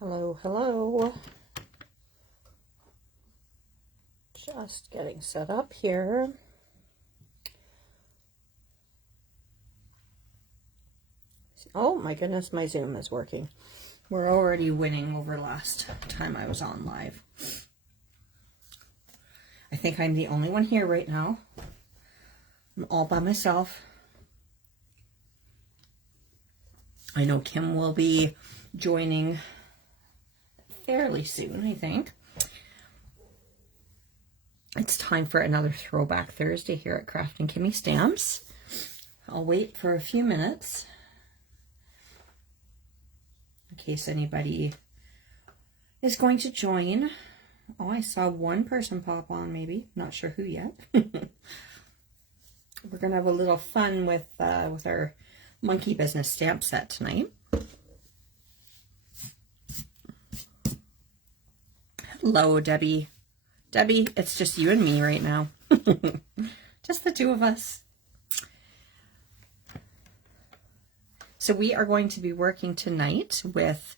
Hello, hello. Just getting set up here. Oh my goodness, my Zoom is working. We're already winning over last time I was on live. I think I'm the only one here right now. I'm all by myself. I know Kim will be joining fairly soon, I think. It's time for another Throwback Thursday here at Krafty and Kimmy Stamps. I'll wait for a few minutes in case anybody is going to join. Oh, I saw one person pop on, maybe. Not sure who yet. We're going to have a little fun with our monkey business stamp set tonight. Hello, Debbie. Debbie, it's just you and me right now. Just the two of us. So we are going to be working tonight with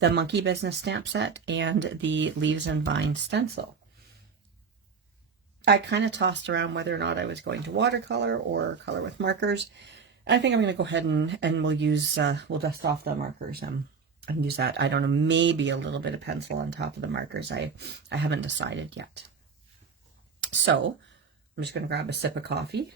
the Monkey Business stamp set and the Leaves and Vines Stencil. I kind of tossed around whether or not I was going to watercolor or color with markers. I think I'm going to go ahead and we'll use, we'll dust off the markers and use that. I don't know, maybe a little bit of pencil on top of the markers. I haven't decided yet. So I'm just going to grab a sip of coffee.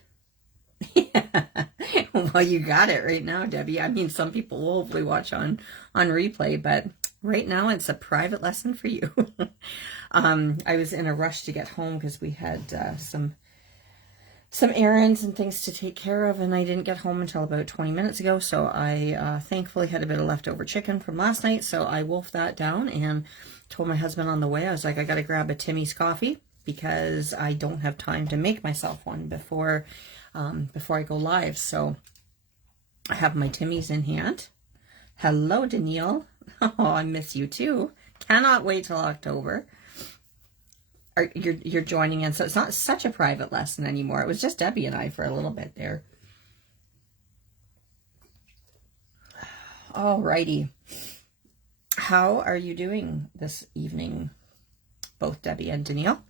Well, you got it right now, Debbie. I mean, some people will hopefully watch on replay, but right now it's a private lesson for you. I was in a rush to get home because we had some errands and things to take care of, and I didn't get home until about 20 minutes ago, so I thankfully had a bit of leftover chicken from last night, so I wolfed that down and told my husband on the way, I was like, I got to grab a Timmy's coffee because I don't have time to make myself one before I go live. So I have my Timmy's in hand. Hello, Danielle. Oh, I miss you too. Cannot wait till October. You're joining in, so it's not such a private lesson anymore. It was just Debbie and I for a little bit there. Alrighty. How are you doing this evening, both Debbie and Danielle?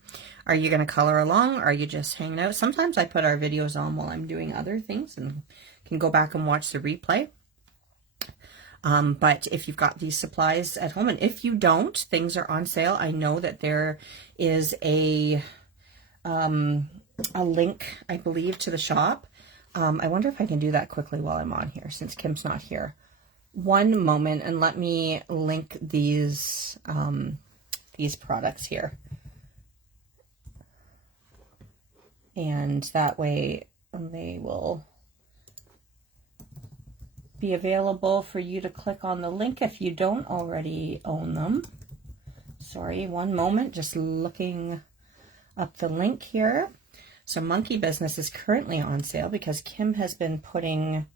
Are you going to color along? Or are you just hanging out? Sometimes I put our videos on while I'm doing other things and can go back and watch the replay. But if you've got these supplies at home, and if you don't, things are on sale. I know that there is a link, I believe, to the shop. I wonder if I can do that quickly while I'm on here, since Kim's not here. One moment, and let me link these products here. And that way they will be available for you to click on the link if you don't already own them. Sorry, one moment, just looking up the link here. So Monkey Business is currently on sale because Kim has been putting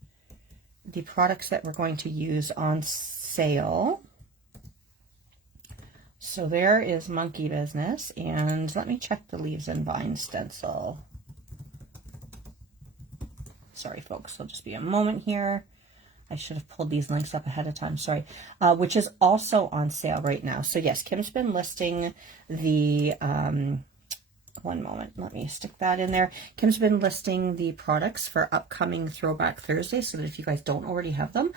the products that we're going to use on sale. So there is Monkey Business, and let me check the Leaves and Vines Stencil. Sorry, folks, it'll just be a moment here. I should have pulled these links up ahead of time, sorry. Which is also on sale right now. So yes, Kim's been listing the, one moment, let me stick that in there. Kim's been listing the products for upcoming Throwback Thursday so that if you guys don't already have them,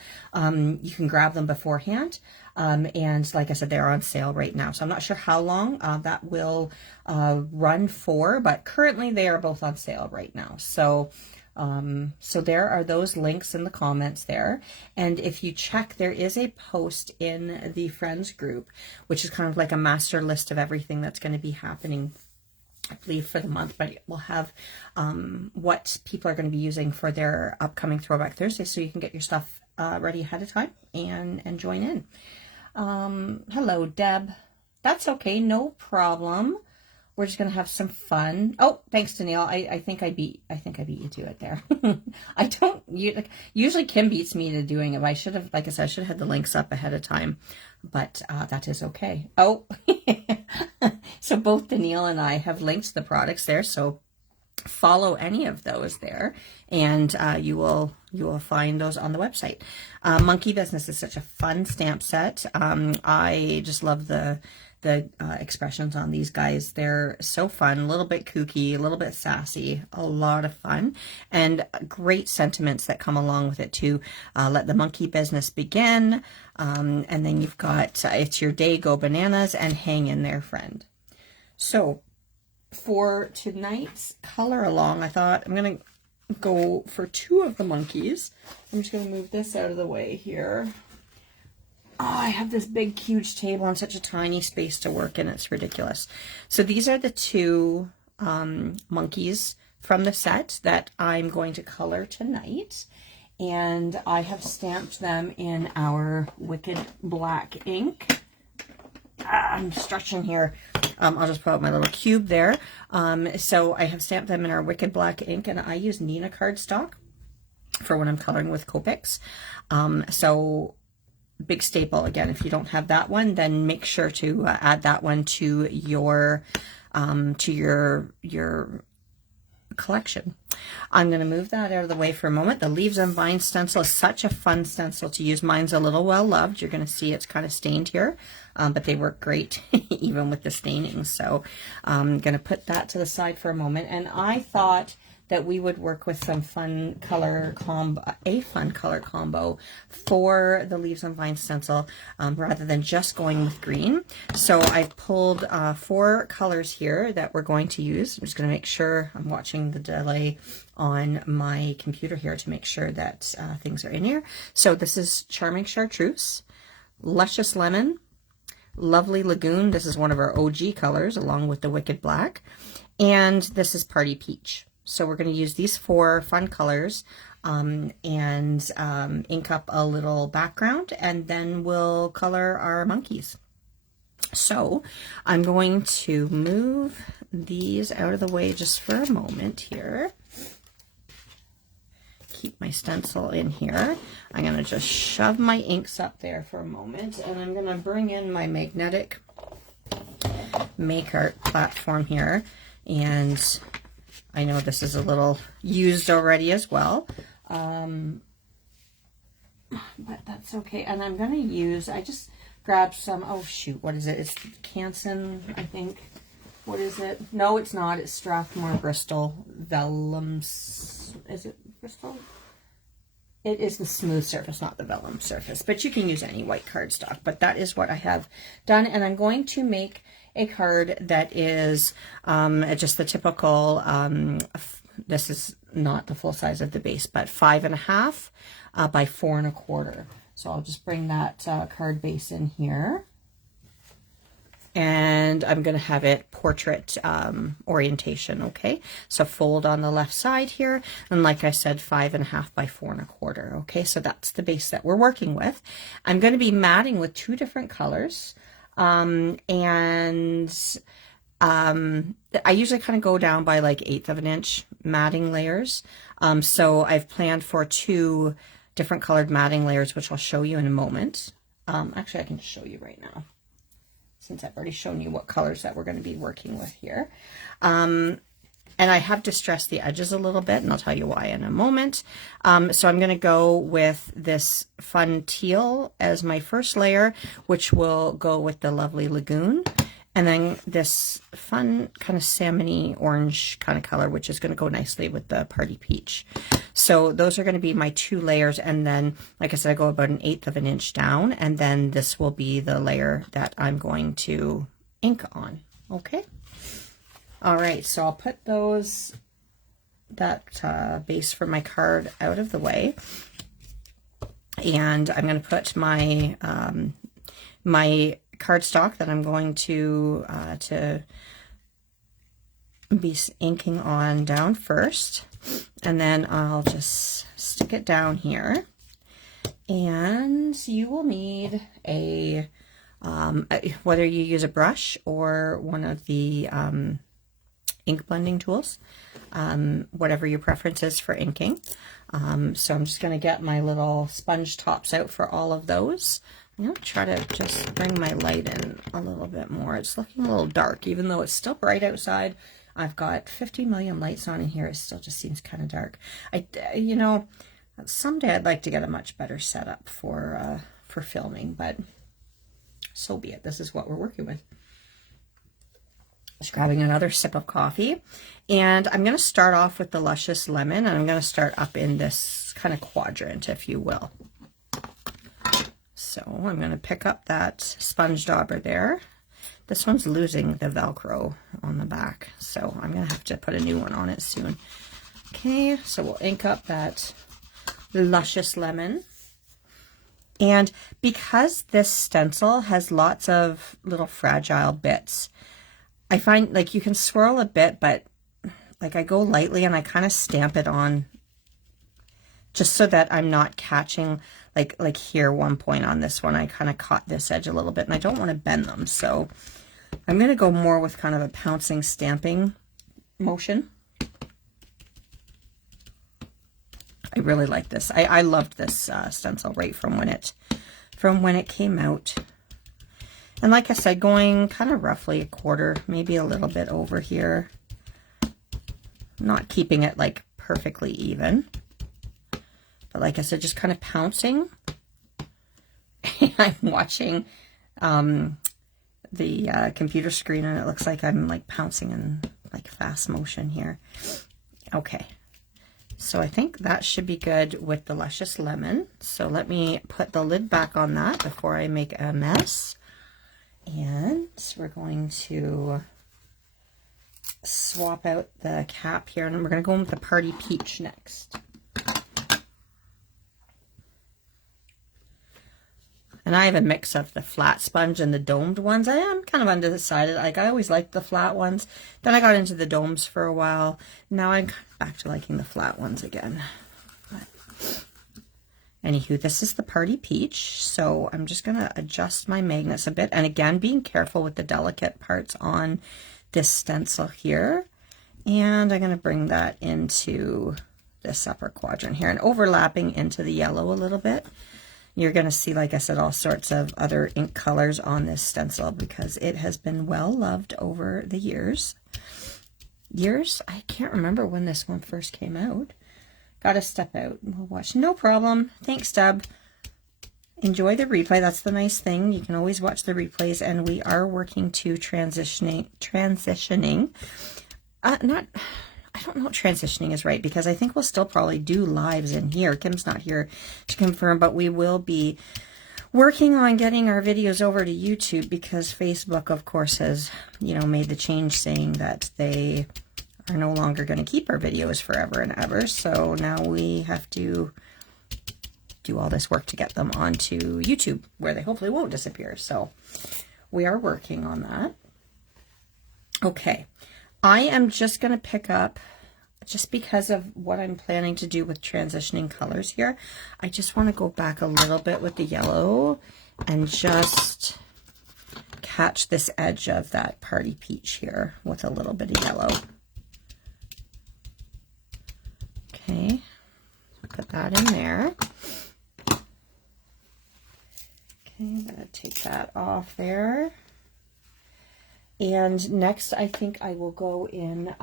you can grab them beforehand. And like I said, they're on sale right now. So I'm not sure how long that will run for, but currently they are both on sale right now. So there are those links in the comments there. And if you check, there is a post in the friends group, which is kind of like a master list of everything that's going to be happening, I believe, for the month, but it will have what people are going to be using for their upcoming Throwback Thursday, so you can get your stuff ready ahead of time and join in. Hello, Deb. That's okay, no problem. We're just gonna have some fun. Oh, thanks, Danielle. I think I beat you to it there. I don't usually Kim beats me to doing it. I should have, like I said, I should have had the links up ahead of time, but that is okay. Oh, so both Danielle and I have linked the products there. So follow any of those there, and you will find those on the website. Monkey Business is such a fun stamp set. I just love the expressions on these guys. They're so fun, a little bit kooky, a little bit sassy, a lot of fun, and great sentiments that come along with it too. Let the monkey business begin, and then you've got it's your day, go bananas, and hang in there, friend. So for tonight's color along, I thought I'm going to go for 2 of the monkeys. I'm just going to move this out of the way here. Oh, I have this big, huge table and such a tiny space to work in. It's ridiculous. So these are the 2 monkeys from the set that I'm going to color tonight. And I have stamped them in our Wicked Black ink. I'm stretching here. I'll just put out my little cube there. So I have stamped them in our Wicked Black ink, and I use Nina cardstock for when I'm coloring with Copics. So big staple again. If you don't have that one, then make sure to add that one to your collection. I'm going to move that out of the way for a moment. The Leaves and Vines Stencil is such a fun stencil to use. Mine's a little well loved. You're going to see it's kind of stained here, but they work great even with the staining. So I'm going to put that to the side for a moment. And I thought that we would work with some fun color combo, for the Leaves and Vines stencil, rather than just going with green. So I've pulled 4 colors here that we're going to use. I'm just going to make sure I'm watching the delay on my computer here to make sure that things are in here. So this is Charming Chartreuse, Luscious Lemon, Lovely Lagoon. This is one of our OG colors along with the Wicked Black. And this is Party Peach. So we're going to use these 4 fun colors and ink up a little background, and then we'll color our monkeys. So I'm going to move these out of the way just for a moment here. Keep my stencil in here. I'm going to just shove my inks up there for a moment, and I'm going to bring in my magnetic Make Art platform here, and I know this is a little used already as well, but that's okay. And I'm going to use, I just grabbed some, oh shoot, what is it? It's Canson, I think. What is it? No, it's not. It's Strathmore Bristol Vellum. Is it Bristol? It is the smooth surface, not the vellum surface, but you can use any white cardstock. But that is what I have done, and I'm going to make a card that is just the typical, this is not the full size of the base, but 5.5 by 4 1/4. So I'll just bring that card base in here. And I'm going to have it portrait orientation, okay? So fold on the left side here, and like I said, 5.5 by 4 1/4, okay? So that's the base that we're working with. I'm going to be matting with 2 different colors, I usually kind of go down by like 1/8 of an inch matting layers. So I've planned for 2 different colored matting layers, which I'll show you in a moment. Actually, I can just show you right now, since I've already shown you what colors that we're going to be working with here. And I have distressed the edges a little bit, and I'll tell you why in a moment. So I'm going to go with this fun teal as my first layer, which will go with the Lovely Lagoon. And then this fun kind of salmon-y orange kind of color, which is going to go nicely with the Party Peach. So those are going to be my 2 layers. And then, like I said, I go about 1/8 of an inch down. And then this will be the layer that I'm going to ink on. Okay. All right. So I'll put that base for my card out of the way. And I'm going to put my, my cardstock that I'm going to be inking on down first, and then I'll just stick it down here. And you will need a whether you use a brush or one of the ink blending tools, whatever your preference is for inking. So I'm just going to get my little sponge tops out for all of those. I'm going to try to just bring my light in a little bit more. It's looking a little dark, even though it's still bright outside. I've got 50 million lights on in here. It still just seems kind of dark. Someday I'd like to get a much better setup for filming, but so be it. This is what we're working with. Just grabbing another sip of coffee, and I'm going to start off with the Luscious Lemon, and I'm going to start up in this kind of quadrant, if you will. So I'm going to pick up that sponge dauber there. This one's losing the Velcro on the back, so I'm going to have to put a new one on it soon. Okay, so we'll ink up that Luscious Lemon. And because this stencil has lots of little fragile bits, I find like you can swirl a bit, but like I go lightly and I kind of stamp it on just so that I'm not catching, like here one point on this one, I kind of caught this edge a little bit and I don't want to bend them. So I'm going to go more with kind of a pouncing stamping motion. I really like this. I loved this stencil right from when it came out. And like I said, going kind of roughly a quarter, maybe a little bit over here. Not keeping it like perfectly even. But like I said, just kind of pouncing. I'm watching the computer screen and it looks like I'm like pouncing in like fast motion here. Okay. So I think that should be good with the Luscious Lemon. So let me put the lid back on that before I make a mess. And we're going to swap out the cap here, and we're going to go in with the Party Peach next. And I have a mix of the flat sponge and the domed ones. I am kind of undecided. Like, I always liked the flat ones. Then I got into the domes for a while. Now I'm back to liking the flat ones again. But anywho, this is the Party Peach. So I'm just going to adjust my magnets a bit. And again, being careful with the delicate parts on this stencil here. And I'm going to bring that into this upper quadrant here and overlapping into the yellow a little bit. You're going to see, like I said, all sorts of other ink colors on this stencil because it has been well loved over the years. I can't remember when this one first came out. Got to step out. We'll watch. No problem. Thanks, Deb. Enjoy the replay. That's the nice thing. You can always watch the replays, and we are working to transitioning. I don't know what transitioning is right, because I think we'll still probably do lives in here. Kim's not here to confirm, but we will be working on getting our videos over to YouTube because Facebook, of course, has, made the change saying that they are no longer going to keep our videos forever and ever. So now we have to do all this work to get them onto YouTube, where they hopefully won't disappear. So we are working on that. Okay. I am just going to pick up, just because of what I'm planning to do with transitioning colors here, I just want to go back a little bit with the yellow and just catch this edge of that Party Peach here with a little bit of yellow. Okay, put that in there. Okay, I'm going to take that off there. And next, I think I will go in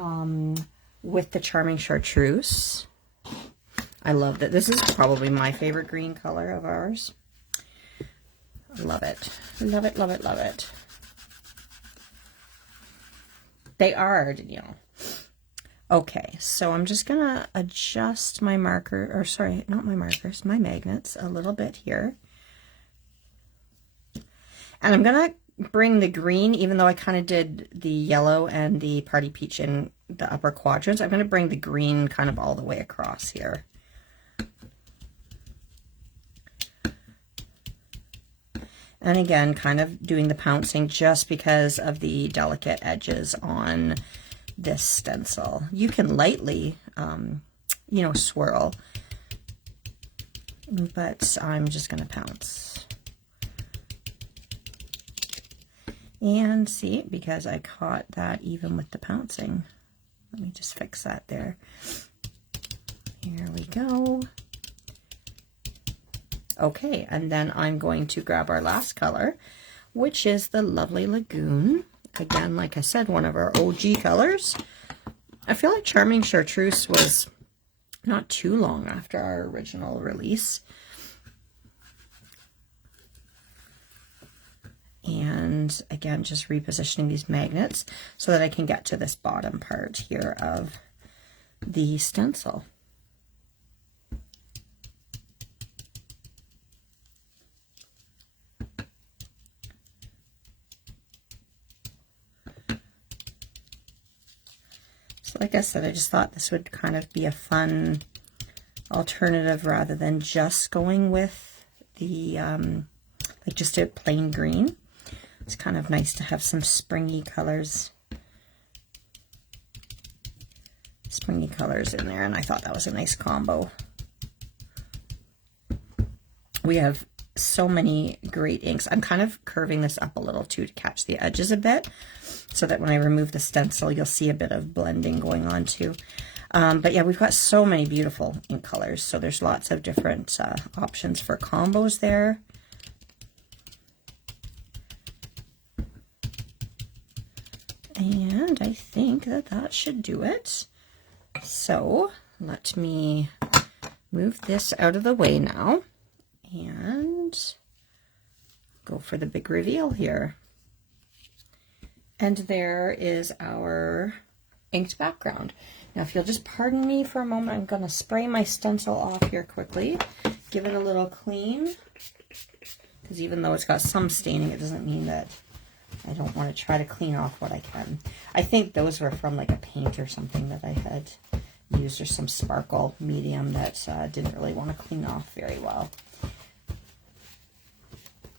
with the Charming Chartreuse. I love that. This is probably my favorite green color of ours. I love it. Love it, love it, love it. They are, Okay, so I'm just going to adjust my marker, or sorry, not my markers, my magnets a little bit here. And I'm going to bring the green, even though I kind of did the yellow and the Party Peach in the upper quadrants, I'm going to bring the green kind of all the way across here. And again, kind of doing the pouncing just because of the delicate edges on this stencil. You can lightly, swirl, but I'm just going to pounce. And see, because I caught that even with the pouncing. Let me just fix that there. Here we go. Okay, and then I'm going to grab our last color, which is the Lovely Lagoon. Again, like I said, one of our OG colors. I feel like Charming Chartreuse was not too long after our original release. And again, just repositioning these magnets so that I can get to this bottom part here of the stencil. So like I said, I just thought this would kind of be a fun alternative rather than just going with the, like just a plain green. It's kind of nice to have some springy colors in there, and I thought that was a nice combo. We have so many great inks. I'm kind of curving this up a little too to catch the edges a bit, so that when I remove the stencil, you'll see a bit of blending going on too. But yeah, we've got so many beautiful ink colors, so there's lots of different options for combos there. And I think that that should do it. So let me move this out of the way now and go for the big reveal here. And there is our inked background. Now, if you'll just pardon me for a moment, I'm going to spray my stencil off here quickly, give it a little clean, because even though it's got some staining, it doesn't mean that I don't want to try to clean off what I can. I think those were from like a paint or something that I had used, or some sparkle medium that didn't really want to clean off very well.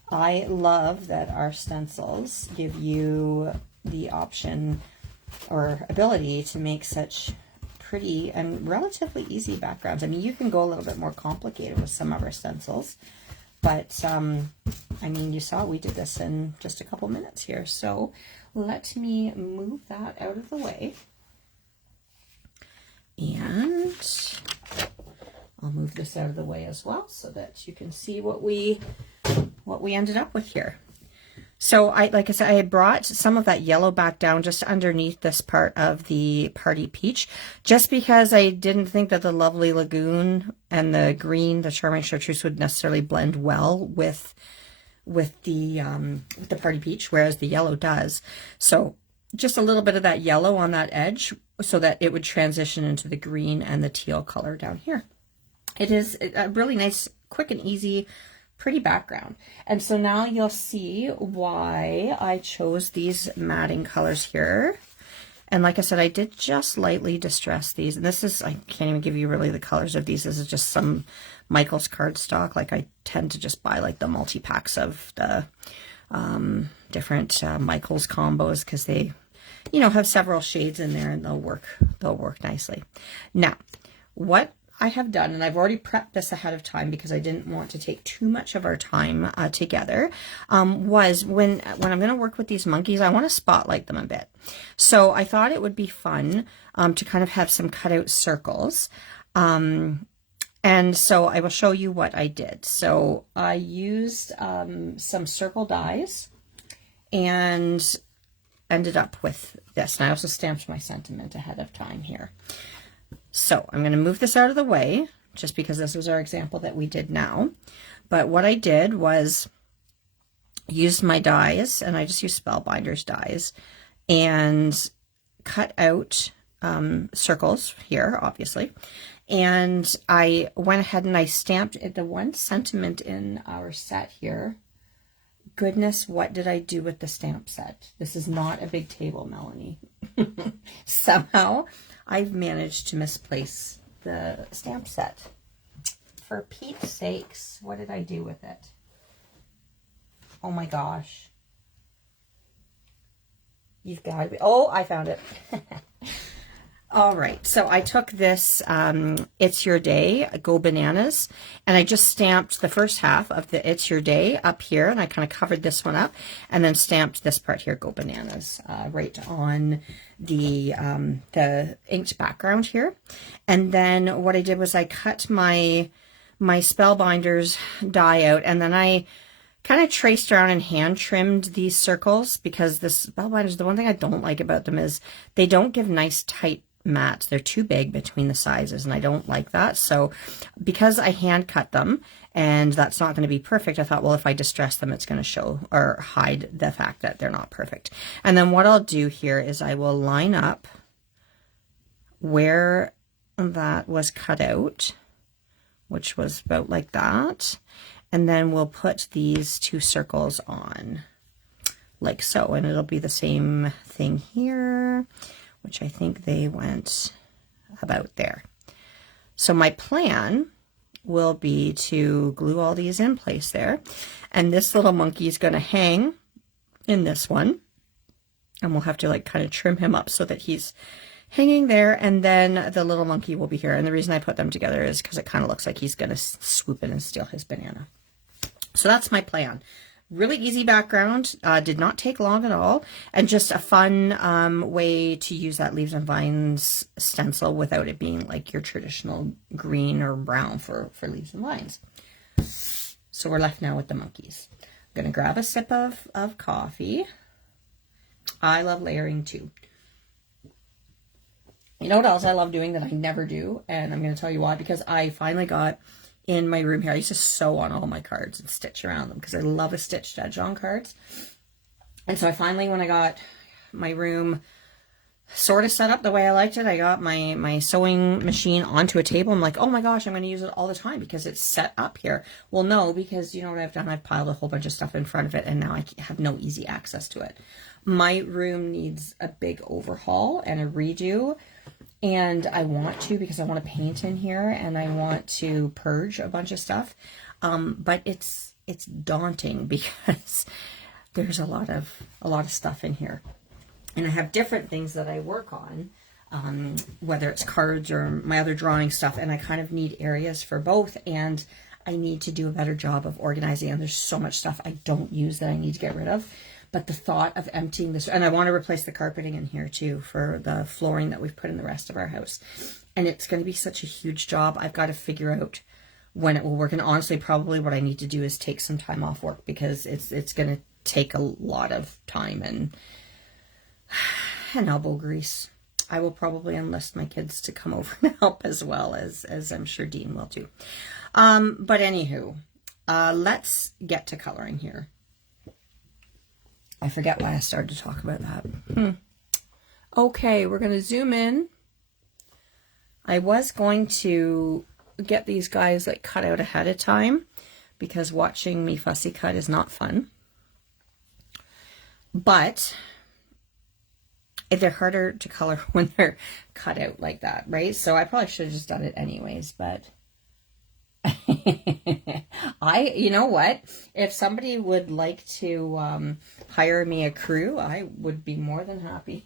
I love that our stencils give you the option or ability to make such pretty and relatively easy backgrounds. I mean, you can go a little bit more complicated with some of our stencils, but I mean, you saw we did this in just a couple minutes here. So let me move that out of the way. And I'll move this out of the way as well so that you can see what we ended up with here. So like I said, I had brought some of that yellow back down just underneath this part of the Party Peach, just because I didn't think that the Lovely Lagoon and the green, the Charming Chartreuse, would necessarily blend well with the Party Peach, whereas the yellow does. So just a little bit of that yellow on that edge so that it would transition into the green and the teal color down here. It is a really nice, quick and easy, pretty background. And so now you'll see why I chose these matting colors here. And like I said, I did just lightly distress these. And this is, I can't even give you really the colors of these. This is just some Michael's cardstock. Like I tend to just buy like the multi-packs of the different Michael's combos, because they, you know, have several shades in there and they'll work nicely. Now, what I have done, and I've already prepped this ahead of time because I didn't want to take too much of our time together, was when I'm going to work with these monkeys, I want to spotlight them a bit. So I thought it would be fun to kind of have some cutout circles. And so I will show you what I did. So I used some circle dies and ended up with this. And I also stamped my sentiment ahead of time here. So I'm going to move this out of the way just because this was our example that we did now. But what I did was use my dies, and I just used Spellbinder's dies, and cut out circles here, obviously. And I went ahead and I stamped the one sentiment in our set here. Goodness, what did I do with the stamp set? This is not a big table, Melanie. Somehow I've managed to misplace the stamp set. For Pete's sakes, what did I do with it? Oh my gosh. You've got to be, oh, I found it. All right, so I took this It's Your Day, Go Bananas, and I just stamped the first half of the It's Your Day up here, and I kind of covered this one up, and then stamped this part here, Go Bananas, right on the inked background here. And then what I did was I cut my Spellbinders die out, and then I kind of traced around and hand trimmed these circles, because the Spellbinders, the one thing I don't like about them is they don't give nice tight mats. They're too big between the sizes, and I don't like that. So because I hand cut them and that's not going to be perfect, I thought, well, if I distress them, it's going to show or hide the fact that they're not perfect. And then what I'll do here is I will line up where that was cut out, which was about like that. And then we'll put these 2 circles on like so, and it'll be the same thing here, which I think they went about there. So my plan will be to glue all these in place there. And this little monkey is going to hang in this one. And we'll have to like kind of trim him up so that he's hanging there. And then the little monkey will be here. And the reason I put them together is because it kind of looks like he's going to swoop in and steal his banana. So that's my plan. Really easy background, did not take long at all, and just a fun way to use that Leaves and Vines stencil without it being like your traditional green or brown for Leaves and Vines. So we're left now with the monkeys. I'm going to grab a sip of coffee. I love layering too. You know what else I love doing that I never do? And I'm going to tell you why, because I finally got in my room here. I used to sew on all my cards and stitch around them because I love a stitched edge on cards. And so I finally, when I got my room sort of set up the way I liked it, I got my sewing machine onto a table. I'm like, oh my gosh, I'm going to use it all the time because it's set up here. Well, no, because you know what I've done? I've piled a whole bunch of stuff in front of it and now I have no easy access to it. My room needs a big overhaul and a redo. And I want to, because I want to paint in here and I want to purge a bunch of stuff. But it's daunting because there's a lot of stuff in here. And I have different things that I work on, whether it's cards or my other drawing stuff. And I kind of need areas for both. And I need to do a better job of organizing. And there's so much stuff I don't use that I need to get rid of. But the thought of emptying this, and I want to replace the carpeting in here too for the flooring that we've put in the rest of our house. And it's going to be such a huge job. I've got to figure out when it will work. And honestly, probably what I need to do is take some time off work because it's going to take a lot of time and elbow grease. I will probably enlist my kids to come over and help as well, as I'm sure Dean will too. But anywho, let's get to coloring here. I forget why I started to talk about that. Okay, we're going to zoom in. I was going to get these guys like cut out ahead of time because watching me fussy cut is not fun. But they're harder to color when they're cut out like that, right? So I probably should have just done it anyways, but you know what? If somebody would like to hire me a crew, I would be more than happy.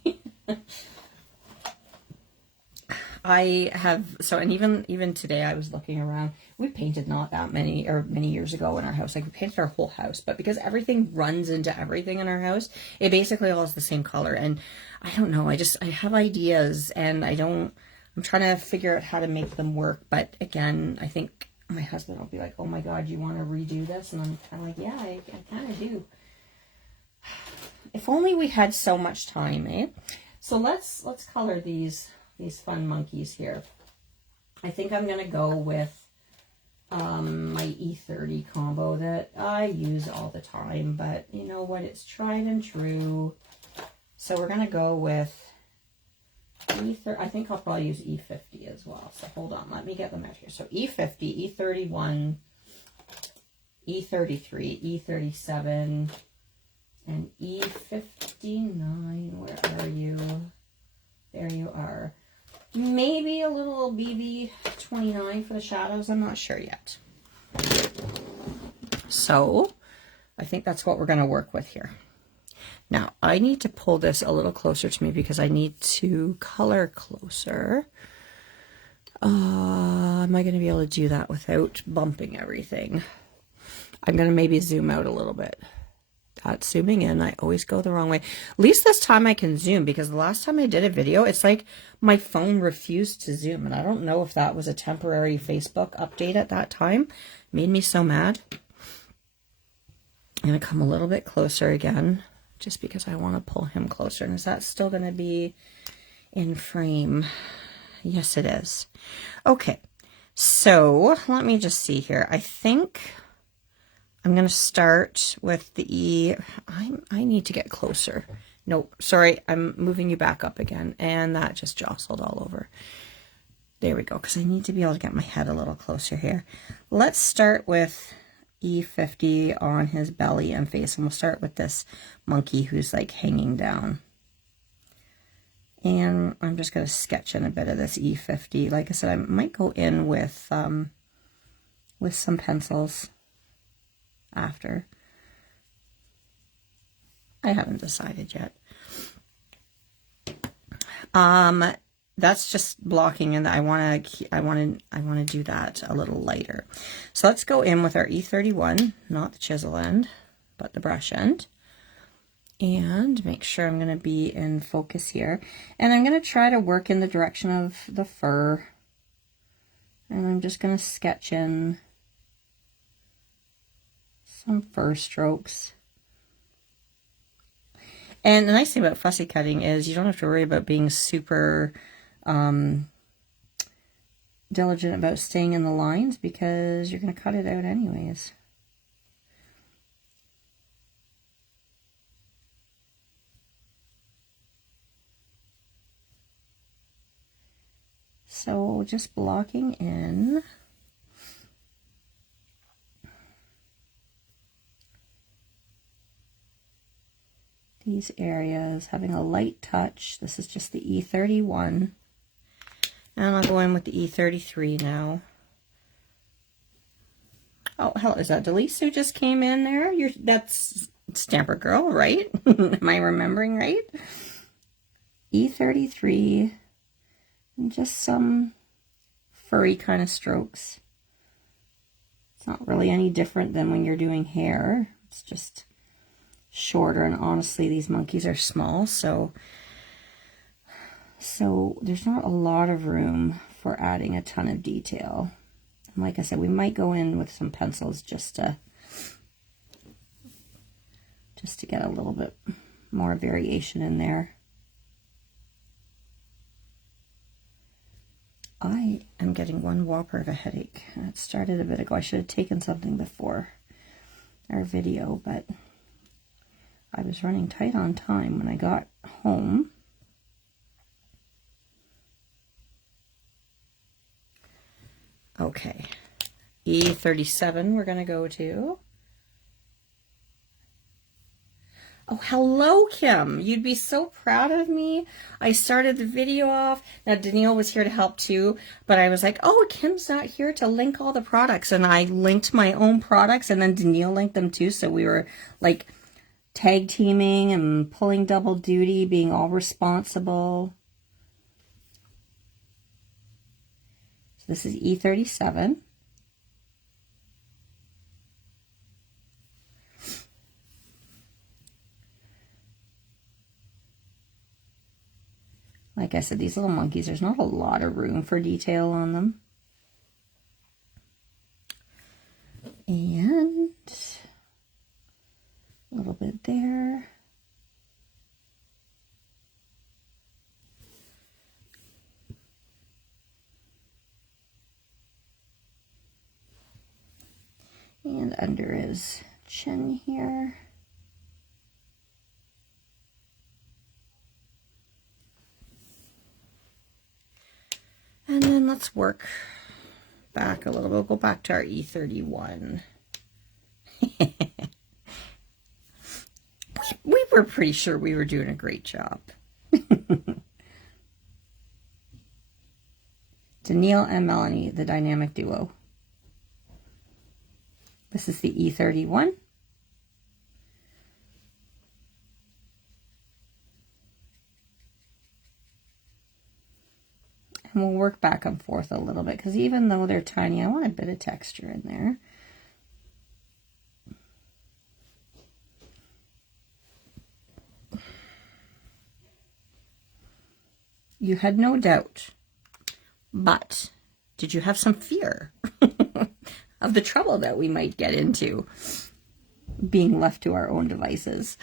And even today I was looking around. We painted not that many years ago in our house. Like we painted our whole house, but because everything runs into everything in our house, it basically all is the same color. And I don't know, I have ideas and I'm trying to figure out how to make them work. But again, I think my husband will be like, oh my God, you want to redo this? And I'm kind of like, yeah, I kind of do. If only we had so much time, eh? So let's color these fun monkeys here. I think I'm going to go with my E30 combo that I use all the time, but you know what? It's tried and true. So we're going to go with E30. I think I'll probably use E50 as well. So hold on, let me get them out here. So E50, E31, E33, E37, and E59. Where are you? There you are. Maybe a little BB29 for the shadows. I'm not sure yet. So I think that's what we're going to work with here. Now, I need to pull this a little closer to me because I need to color closer. Am I going to be able to do that without bumping everything? I'm going to maybe zoom out a little bit. That's zooming in. I always go the wrong way. At least this time I can zoom, because the last time I did a video, it's like my phone refused to zoom. And I don't know if that was a temporary Facebook update at that time. It made me so mad. I'm going to come a little bit closer again, just because I want to pull him closer. And is that still going to be in frame. Yes, it is. Okay, so let me just see here. I think I'm going to start with the E. I need to get closer. No, sorry, I'm moving you back up again, and that just jostled all over. There we go, because I need to be able to get my head a little closer here. Let's start with E50 on his belly and face, and we'll start with this monkey who's like hanging down. And I'm just going to sketch in a bit of this E50. Like I said, I might go in with some pencils after. I haven't decided yet. That's just blocking, and I want to do that a little lighter. So let's go in with our E31, not the chisel end, but the brush end. And make sure I'm going to be in focus here. And I'm going to try to work in the direction of the fur. And I'm just going to sketch in some fur strokes. And the nice thing about fussy cutting is you don't have to worry about being super diligent about staying in the lines, because you're going to cut it out anyways. So just blocking in these areas, having a light touch. This is just the E31. And I'll go in with the E33 now. Oh, hell, is that Delise who just came in there? That's Stamper Girl, right? Am I remembering right? E33. And just some furry kind of strokes. It's not really any different than when you're doing hair. It's just shorter, and honestly, these monkeys are small, so there's not a lot of room for adding a ton of detail. And like I said, we might go in with some pencils just to get a little bit more variation in there. I am getting one whopper of a headache. It started a bit ago. I should have taken something before our video, but I was running tight on time when I got home. Okay, E37 we're going to go to. Oh, hello, Kim. You'd be so proud of me. I started the video off. Now, Danielle was here to help too, but I was like, oh, Kim's not here to link all the products. And I linked my own products, and then Danielle linked them too. So we were like tag teaming and pulling double duty, being all responsible. So this is E37. Like I said, these little monkeys, there's not a lot of room for detail on them. And a little bit there. And under his chin here. And then let's work back a little bit. We'll go back to our E31. we were pretty sure we were doing a great job. Danielle and Melanie, the dynamic duo. This is the E31. And we'll work back and forth a little bit, because even though they're tiny, I want a bit of texture in there. You had no doubt, but did you have some fear of the trouble that we might get into being left to our own devices?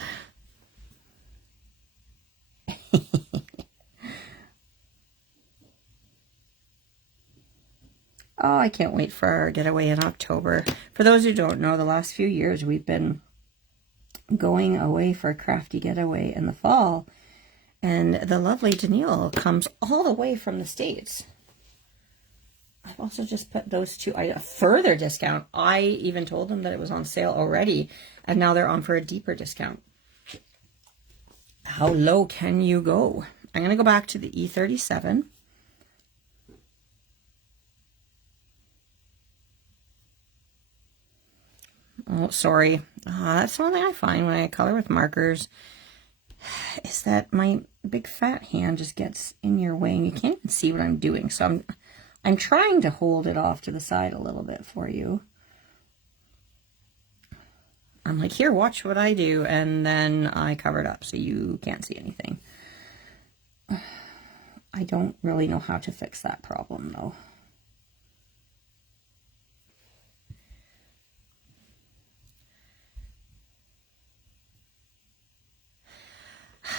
Oh, I can't wait for our getaway in October. For those who don't know, the last few years we've been going away for a crafty getaway in the fall. And the lovely Danielle comes all the way from the States. I've also just put those two a further discount. I even told them that it was on sale already, and now they're on for a deeper discount. How low can you go? I'm going to go back to the E37. Oh, sorry. That's one thing I find when I color with markers is that my big fat hand just gets in your way and you can't even see what I'm doing. So I'm trying to hold it off to the side a little bit for you. I'm like, here, watch what I do. And then I cover it up so you can't see anything. I don't really know how to fix that problem though.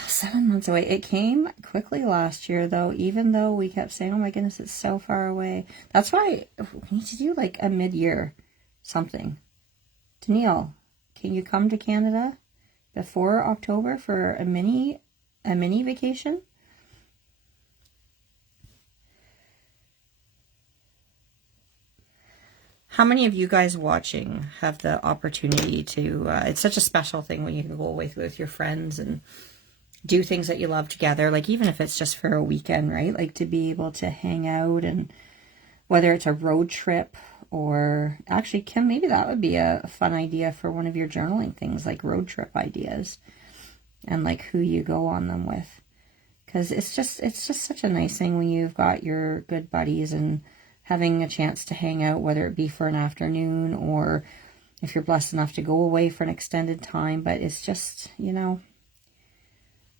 7 months away. It came quickly last year, though, even though we kept saying, oh my goodness, it's so far away. That's why we need to do like a mid-year something. Danielle, can you come to Canada before October for a mini vacation? How many of you guys watching have the opportunity to, it's such a special thing when you can go away with your friends and do things that you love together, like even if it's just for a weekend, right? Like to be able to hang out, and whether it's a road trip or actually, Kim, maybe that would be a fun idea for one of your journaling things, like road trip ideas and like who you go on them with. Because it's just such a nice thing when you've got your good buddies and having a chance to hang out, whether it be for an afternoon or if you're blessed enough to go away for an extended time. But it's just, you know,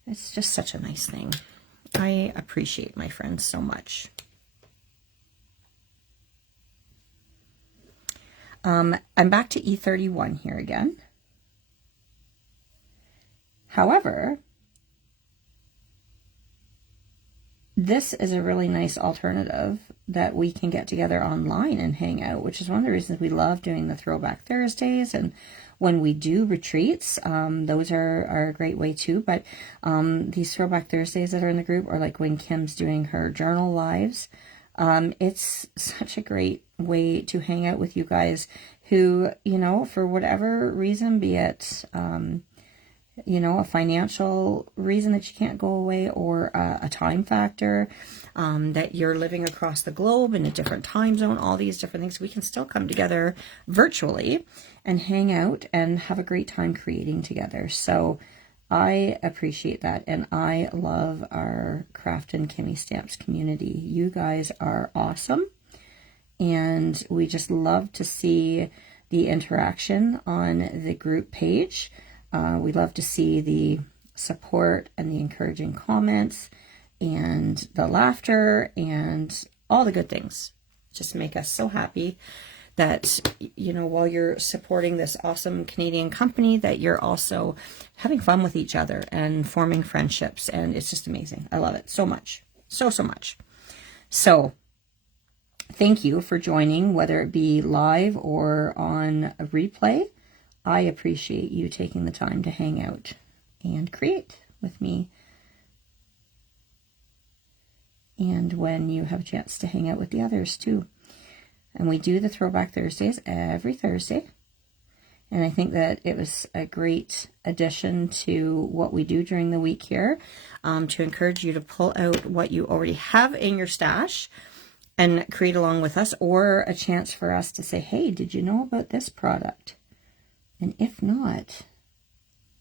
it's just such a nice thing. I appreciate my friends so much. I'm back to E31 here again. However, this is a really nice alternative that we can get together online and hang out, which is one of the reasons we love doing the Throwback Thursdays. And when we do retreats, those are a great way too. But these Throwback Thursdays that are in the group, or like when Kim's doing her journal lives, it's such a great way to hang out with you guys who, you know, for whatever reason, be it you know, a financial reason that you can't go away, or a time factor, that you're living across the globe in a different time zone, all these different things, we can still come together virtually and hang out and have a great time creating together. So I appreciate that, and I love our Craft and Kimmy Stamps community. You guys are awesome, and we just love to see the interaction on the group page. We love to see the support and the encouraging comments and the laughter and all the good things. Just make us so happy that, you know, while you're supporting this awesome Canadian company, that you're also having fun with each other and forming friendships. And it's just amazing. I love it so much. So much. So thank you for joining, whether it be live or on a replay. I appreciate you taking the time to hang out and create with me. And when you have a chance to hang out with the others too. And we do the Throwback Thursdays every Thursday. And I think that it was a great addition to what we do during the week here, to encourage you to pull out what you already have in your stash and create along with us, or a chance for us to say, hey, did you know about this product? And if not,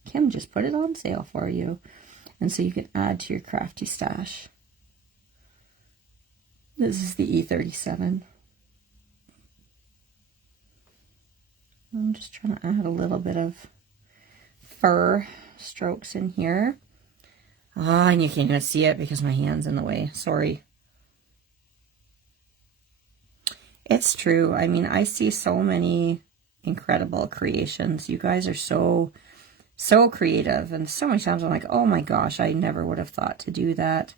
Kim just put it on sale for you. And so you can add to your crafty stash. This is the E37. I'm just trying to add a little bit of fur strokes in here. Ah, and you can't even see it because my hand's in the way. Sorry. It's true. I mean, I see so many incredible creations. You guys are so creative, and so many times I'm like, oh my gosh, I never would have thought to do that.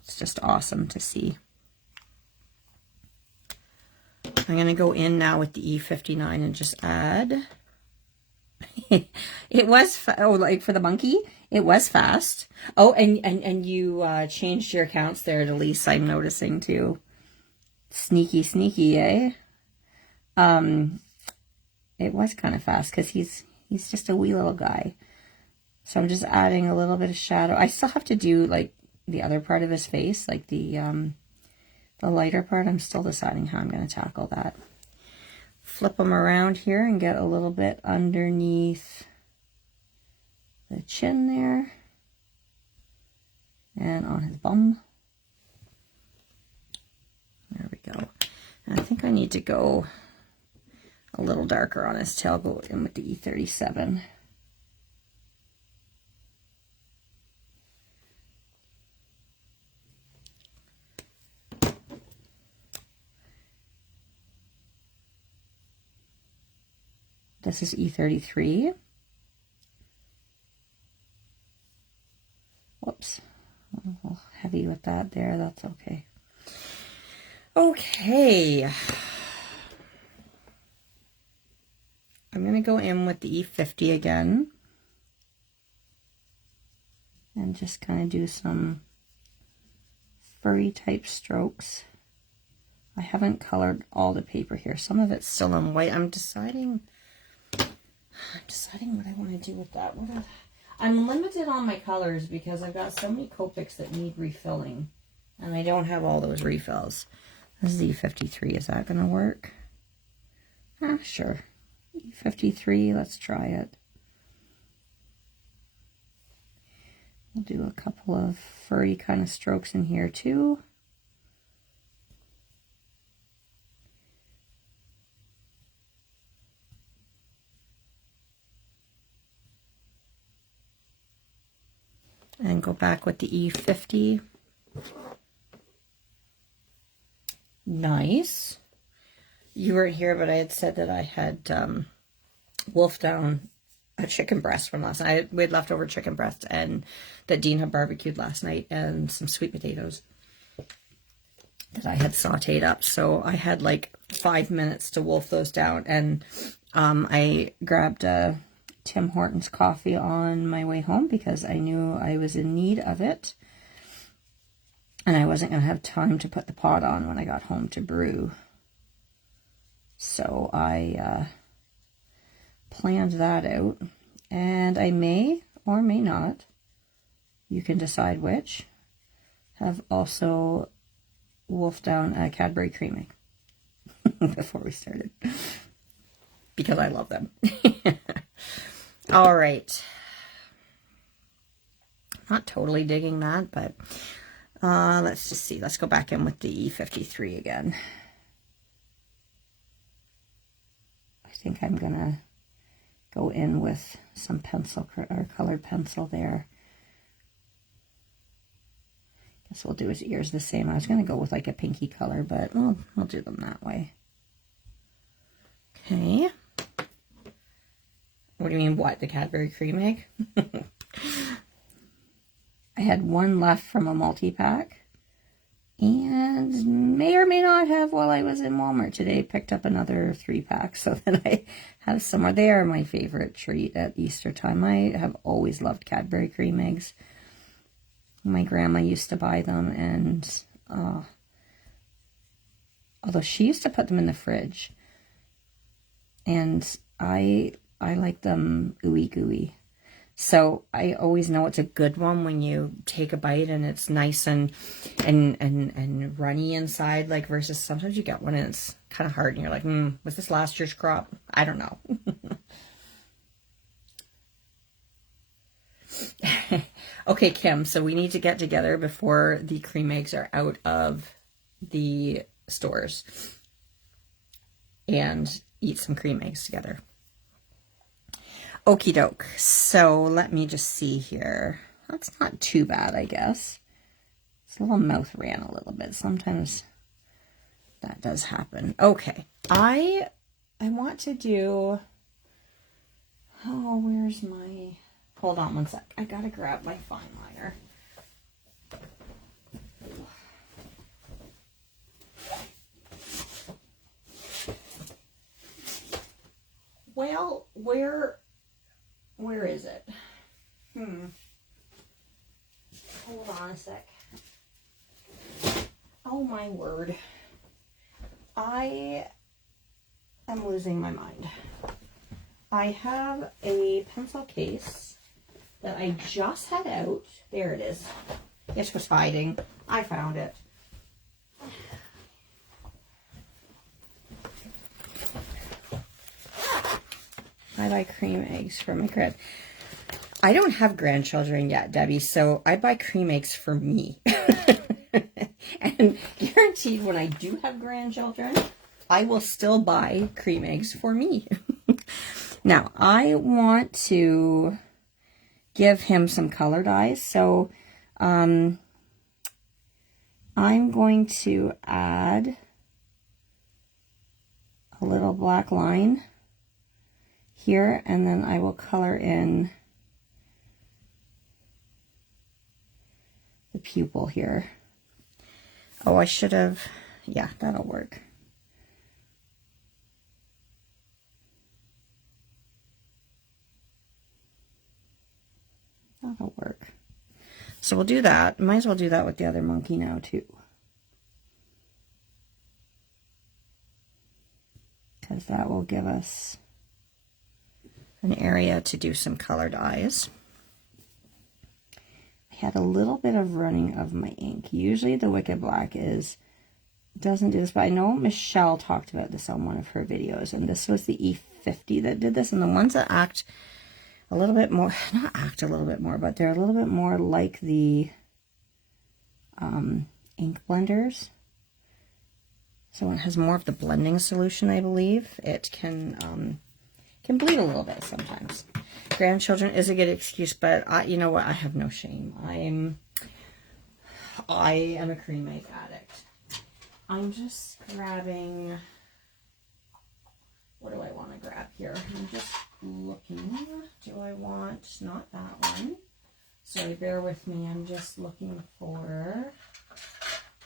It's just awesome to see. I'm going to go in now with the E59 and just add. It was, oh, like for the monkey, it was fast. Oh, and you changed your accounts there to Lisa, I'm noticing too. Sneaky, sneaky, eh? It was kind of fast because he's just a wee little guy. So I'm just adding a little bit of shadow. I still have to do like the other part of his face, like the lighter part. I'm still deciding how I'm going to tackle that. Flip them around here and get a little bit underneath the chin there and on his bum. There we go. And I think I need to go a little darker on his tail, go in with the E37. This is E33. Whoops, a little heavy with that there, that's okay. Okay. I'm going to go in with the E50 again. And just kind of do some furry type strokes. I haven't colored all the paper here. Some of it's still in white. I'm deciding what I want to do with that. I'm limited on my colors because I've got so many copics that need refilling, and I don't have all those refills. This is E53. Is that going to work? Sure. E53. Let's try it. We'll do a couple of furry kind of strokes in here too. And go back with the E50. Nice. You weren't here, but I had said that I had wolfed down a chicken breast from last night. We had leftover chicken breast and that Dean had barbecued last night, and some sweet potatoes that I had sauteed up. So I had like 5 minutes to wolf those down, and I grabbed Tim Hortons coffee on my way home because I knew I was in need of it, and I wasn't going to have time to put the pot on when I got home to brew. So I planned that out, and I may or may not, you can decide which, have also wolfed down a Cadbury cream egg before we started, because I love them. All right. Not totally digging that, but let's just see. Let's go back in with the E53 again. I think I'm going to go in with some pencil or colored pencil there. Guess we'll do his ears the same. I was going to go with like a pinky color, but we'll do them that way. Okay. What do you mean, what? The Cadbury cream egg? I had one left from a multi-pack, and may or may not have, while I was in Walmart today, picked up another 3-pack, so that I have some more. They are my favorite treat at Easter time. I have always loved Cadbury cream eggs. My grandma used to buy them, and although she used to put them in the fridge, and I like them ooey gooey. So I always know it's a good one when you take a bite and it's nice and runny inside, like versus sometimes you get one and it's kind of hard and you're like, was this last year's crop? I don't know. Okay, Kim, so we need to get together before the cream eggs are out of the stores and eat some cream eggs together. Okie doke. So let me just see here. That's not too bad, I guess. His little mouth ran a little bit. Sometimes that does happen. Okay. I want to do, where's my, hold on one sec. I gotta grab my fine liner. where is it? Hold on a sec. Oh my word. I am losing my mind. I have a pencil case that I just had out. There it is. It was hiding. I found it. I buy cream eggs for my grand. I don't have grandchildren yet, Debbie, so I buy cream eggs for me. And guaranteed when I do have grandchildren, I will still buy cream eggs for me. Now, I want to give him some color dyes, so I'm going to add a little black line here, and then I will color in the pupil here. Oh, I should have, yeah, that'll work. That'll work. So we'll do that. Might as well do that with the other monkey now too, because that will give us an area to do some colored eyes. I had a little bit of running of my ink. Usually the Wicked Black doesn't do this, but I know Michelle talked about this on one of her videos, and this was the E50 that did this, and the ones that act a little bit more, not act a little bit more, but they're a little bit more like the ink blenders. So it has more of the blending solution, I believe. It can bleed a little bit sometimes. Grandchildren is a good excuse, but you know what? I have no shame. I am a cream egg addict. I'm just grabbing, what do I want to grab here? I'm just looking. Do I want, not that one. Sorry, bear with me. I'm just looking for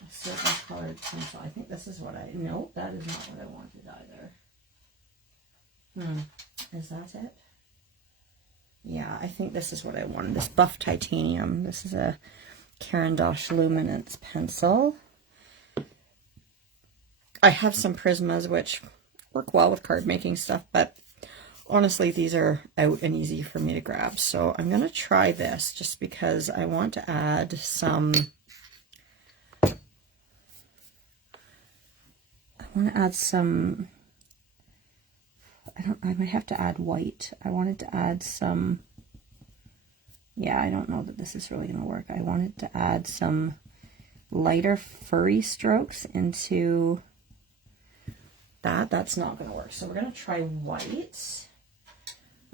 a certain colored pencil. I think this is what no, that is not what I wanted either. Is that it? Yeah, I think this is what I wanted. This buff titanium. This is a Caran d'Ache Luminance pencil. I have some Prismas which work well with card making stuff, but honestly these are out and easy for me to grab. So I'm going to try this just because I want to add some, I might have to add white. I wanted to add some, yeah, I don't know that this is really going to work. I wanted to add some lighter furry strokes into that. That's not going to work. So we're going to try white.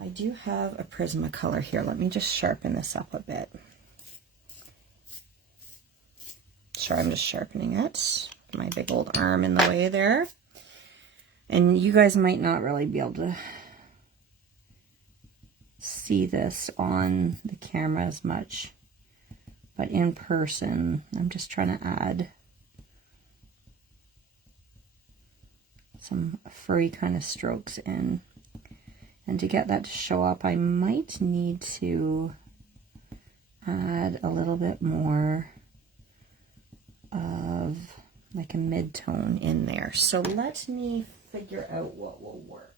I do have a Prismacolor here. Let me just sharpen this up a bit. Sure, I'm just sharpening it. My big old arm in the way there. And you guys might not really be able to see this on the camera as much, but in person, I'm just trying to add some furry kind of strokes in. And to get that to show up, I might need to add a little bit more of like a mid-tone in there. So let me figure out what will work.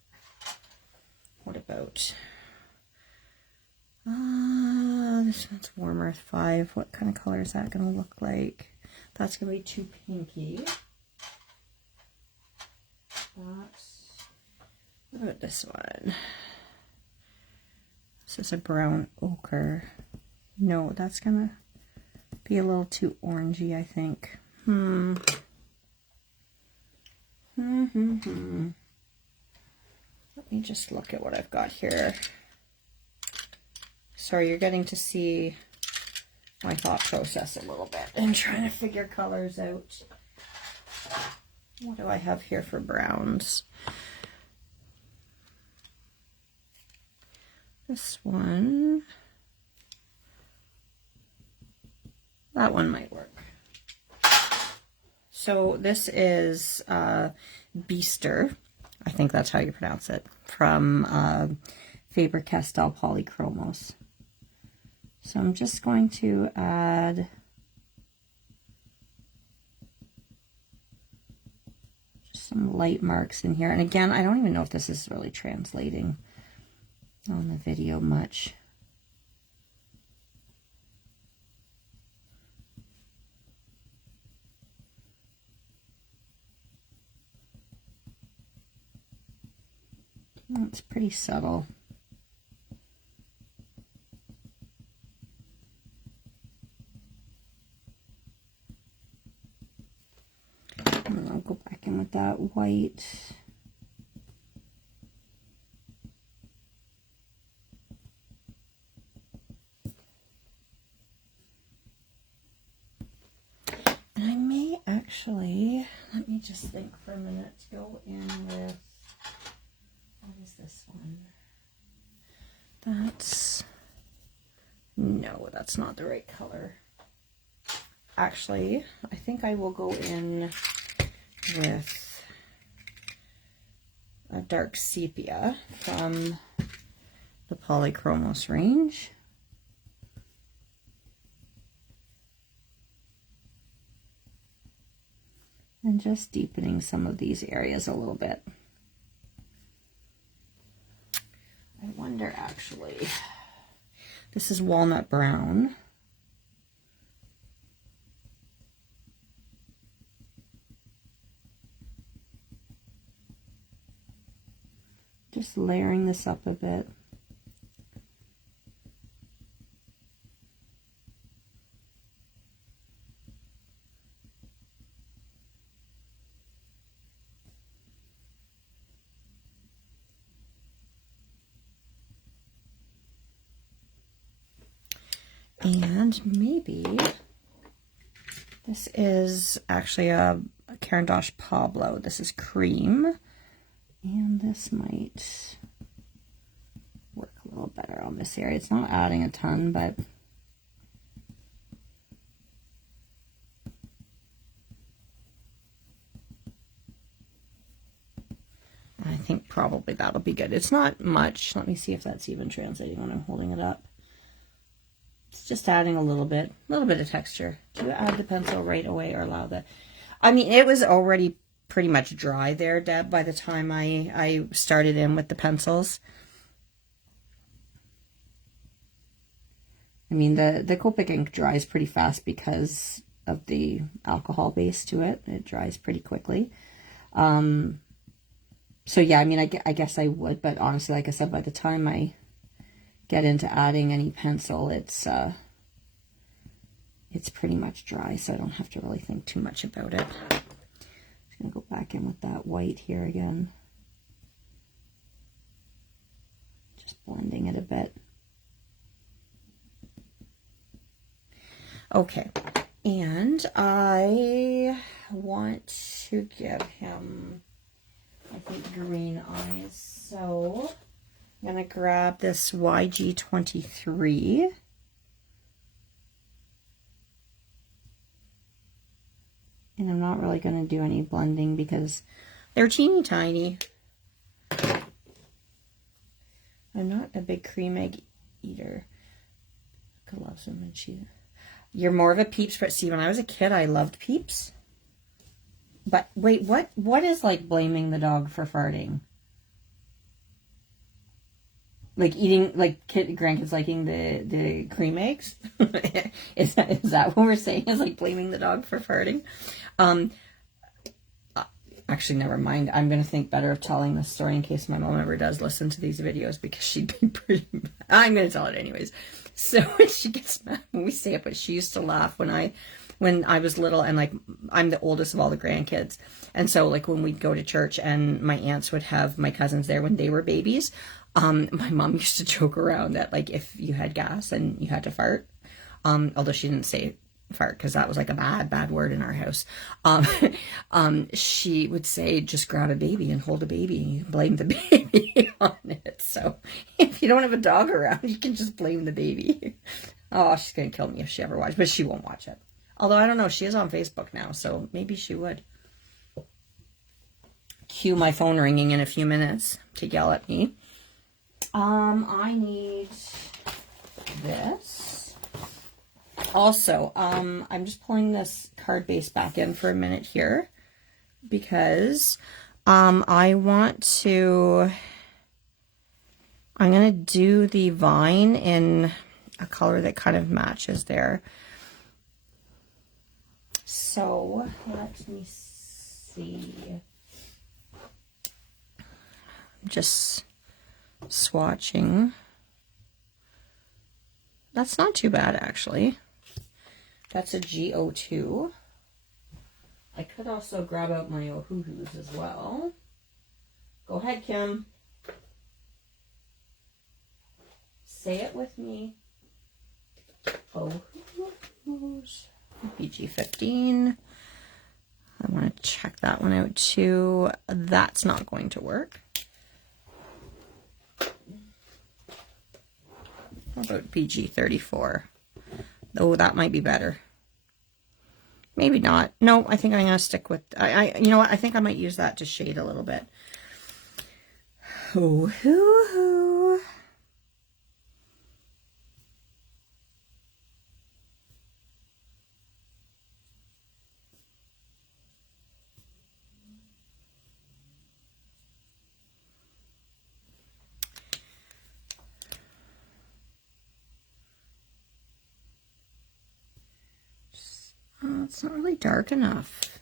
What about this one's Warm Earth 5. What kind of color is that going to look like? That's going to be too pinky. What about this one? This is a brown ochre. No, that's going to be a little too orangey, I think. Let me just look at what I've got here. Sorry, you're getting to see my thought process a little bit and trying to figure colors out. What do I have here for browns? This one. That one might work. So this is Beaster. I think that's how you pronounce it, from Faber-Castell Polychromos. So I'm just going to add just some light marks in here. And again, I don't even know if this is really translating on the video much. It's pretty subtle. And I'll go back in with that white. And I may actually, let me just think for a minute, go in with, what is this one? No, that's not the right color. Actually, I think I will go in with a dark sepia from the Polychromos range. And just deepening some of these areas a little bit. I wonder, actually, this is walnut brown. Just layering this up a bit. And maybe this is actually a Caran d'Ache Pablo. This is cream. And this might work a little better on this area. It's not adding a ton, but I think probably that'll be good. It's not much. Let me see if that's even translating when I'm holding it up. It's just adding a little bit of texture. Do you add the pencil right away or allow the... I mean, it was already pretty much dry there, Deb, by the time I started in with the pencils. I mean, the Copic ink dries pretty fast because of the alcohol base to it. It dries pretty quickly. So yeah, I mean, I guess I would, but honestly, like I said, by the time I get into adding any pencil, it's pretty much dry, so I don't have to really think too much about it. I'm going to go back in with that white here again. Just blending it a bit. Okay, and I want to give him, I think, green eyes. So I'm going to grab this YG23. And I'm not really going to do any blending because they're teeny tiny. I'm not a big cream egg eater. I love them and she. You're more of a Peeps, but see, when I was a kid, I loved Peeps. But wait, what is like blaming the dog for farting? Like eating, like grandkids liking the cream eggs? Is that what we're saying? Is like blaming the dog for farting? Actually, never mind. I'm going to think better of telling this story in case my mom ever does listen to these videos because she'd be pretty mad. I'm going to tell it anyways. So she gets mad when we say it, but she used to laugh when I was little, and like I'm the oldest of all the grandkids. And so like when we'd go to church and my aunts would have my cousins there when they were babies, my mom used to joke around that like if you had gas and you had to fart, although she didn't say fart because that was like a bad word in our house, she would say just grab a baby and hold a baby and you can blame the baby on it. So if you don't have a dog around, you can just blame the baby. Oh, she's gonna kill me if she ever watches, but she won't watch it. Although I don't know, she is on Facebook now, so maybe she would. cue my phone ringing in a few minutes to yell at me. I need this. Also, I'm just pulling this card base back in for a minute here because I'm going to do the vine in a color that kind of matches there. So let me see. I'm just swatching. That's not too bad, actually. That's a GO2. I could also grab out my Ohuhus as well. Go ahead, Kim. Say it with me. Ohuhus. BG15. I want to check that one out too. That's not going to work. How about BG34? Oh, that might be better. Maybe not. No, I think I'm going to stick with, you know what? I think I might use that to shade a little bit. Hoo, hoo, hoo. It's not really dark enough.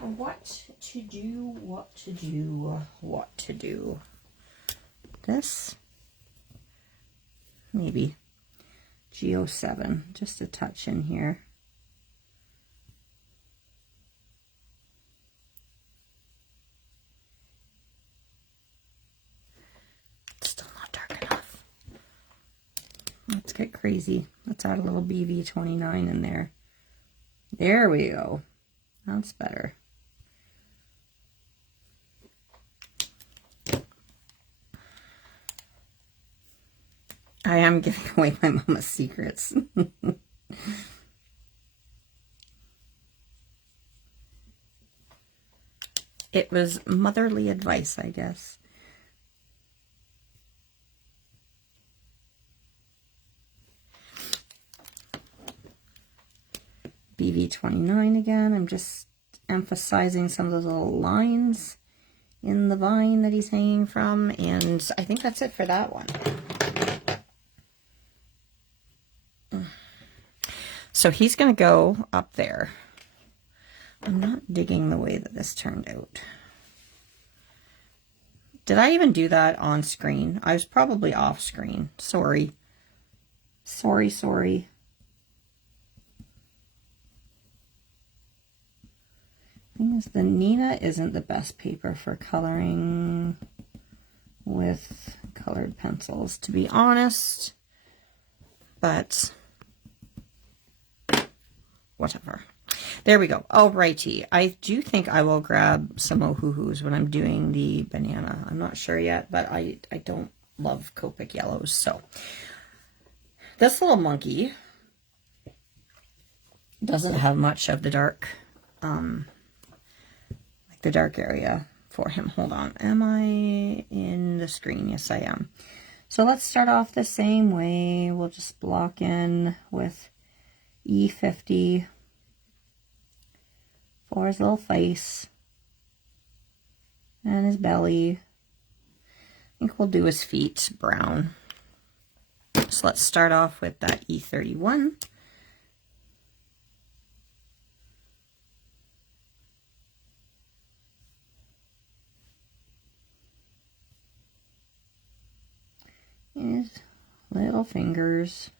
What to do, what to do, what to do. This? Maybe. GO7, just a touch in here. Still not dark enough. Let's get crazy. Let's add a little BV29 in there. There we go. That's better. I am giving away my mama's secrets. It was motherly advice, I guess. BV29 again. I'm just emphasizing some of those little lines in the vine that he's hanging from, and I think that's it for that one. So he's going to go up there. I'm not digging the way that this turned out. Did I even do that on screen? I was probably off screen. Sorry. Sorry. Thing is, the Nina isn't the best paper for coloring with colored pencils, to be honest. But whatever. There we go. Alrighty. I do think I will grab some Ohuhus when I'm doing the banana. I'm not sure yet, but I don't love Copic yellows. So this little monkey doesn't have much of the dark, like the dark area for him. Hold on. Am I in the screen? Yes, I am. So let's start off the same way. We'll just block in with E50 for his little face and his belly. I think we'll do his feet brown. So let's start off with that E31. His little fingers.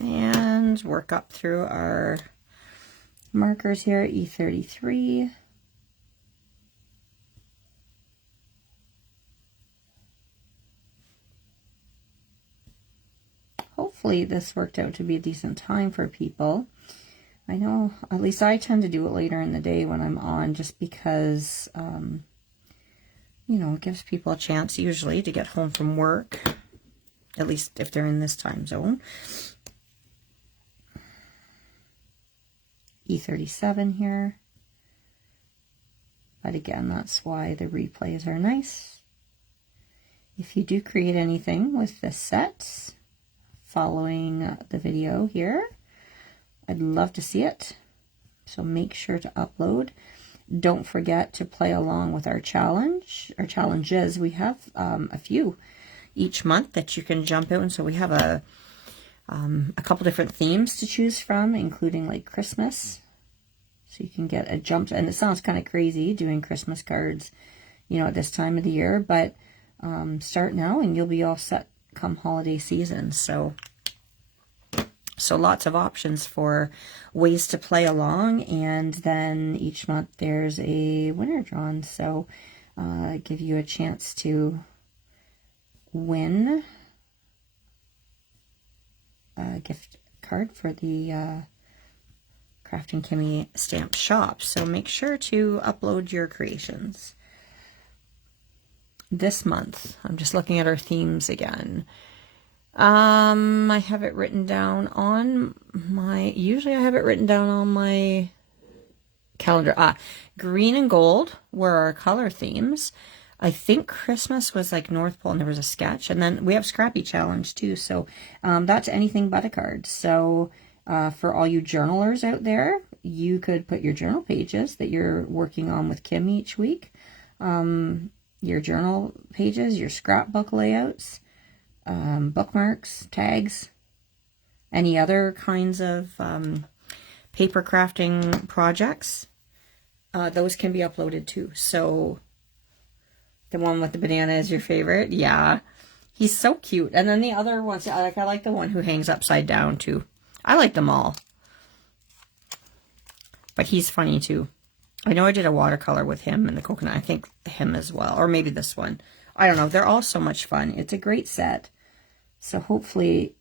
And work up through our markers here, E33. Hopefully this worked out to be a decent time for people. I know, at least I tend to do it later in the day when I'm on, just because, you know, it gives people a chance usually to get home from work, at least if they're in this time zone. E37 here. But again, that's why the replays are nice. If you do create anything with this set following the video here, I'd love to see it. So make sure to upload. Don't forget to play along with our challenge, our challenges. We have a few each month that you can jump out, and so we have a couple different themes to choose from, including like Christmas. So you can get a jump, and it sounds kind of crazy doing Christmas cards, you know, at this time of the year, but start now and you'll be all set come holiday season. So lots of options for ways to play along, and then each month there's a winner drawn. So give you a chance to win a gift card for the Krafty Kimmy stamp shop. So make sure to upload your creations. This month, I'm just looking at our themes again. I have it written down on my, usually I have it written down on my calendar. Green and gold were our color themes. I think Christmas was like North Pole and there was a sketch. And then we have Scrappy Challenge too. So that's anything but a card. So for all you journalers out there, you could put your journal pages that you're working on with Kim each week. Your journal pages, your scrapbook layouts, bookmarks, tags, any other kinds of paper crafting projects. Those can be uploaded too. So the one with the banana is your favorite. Yeah, he's so cute. And then the other ones, I like the one who hangs upside down too. I like them all. But he's funny too. I know I did a watercolor with him and the coconut. I think him as well. Or maybe this one. I don't know. They're all so much fun. It's a great set. So hopefully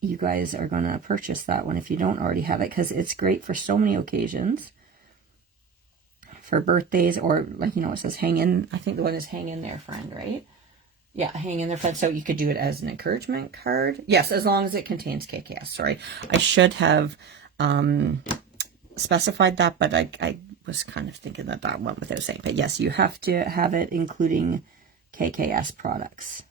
you guys are going to purchase that one if you don't already have it, because it's great for so many occasions. For birthdays, or like, you know, it says hang in. I think the one is hang in there, friend, right? Yeah, hang in there, friend. So you could do it as an encouragement card. Yes, as long as it contains KKS. Sorry, I should have specified that, but I was kind of thinking that went without saying. But yes, you have to have it including KKS products.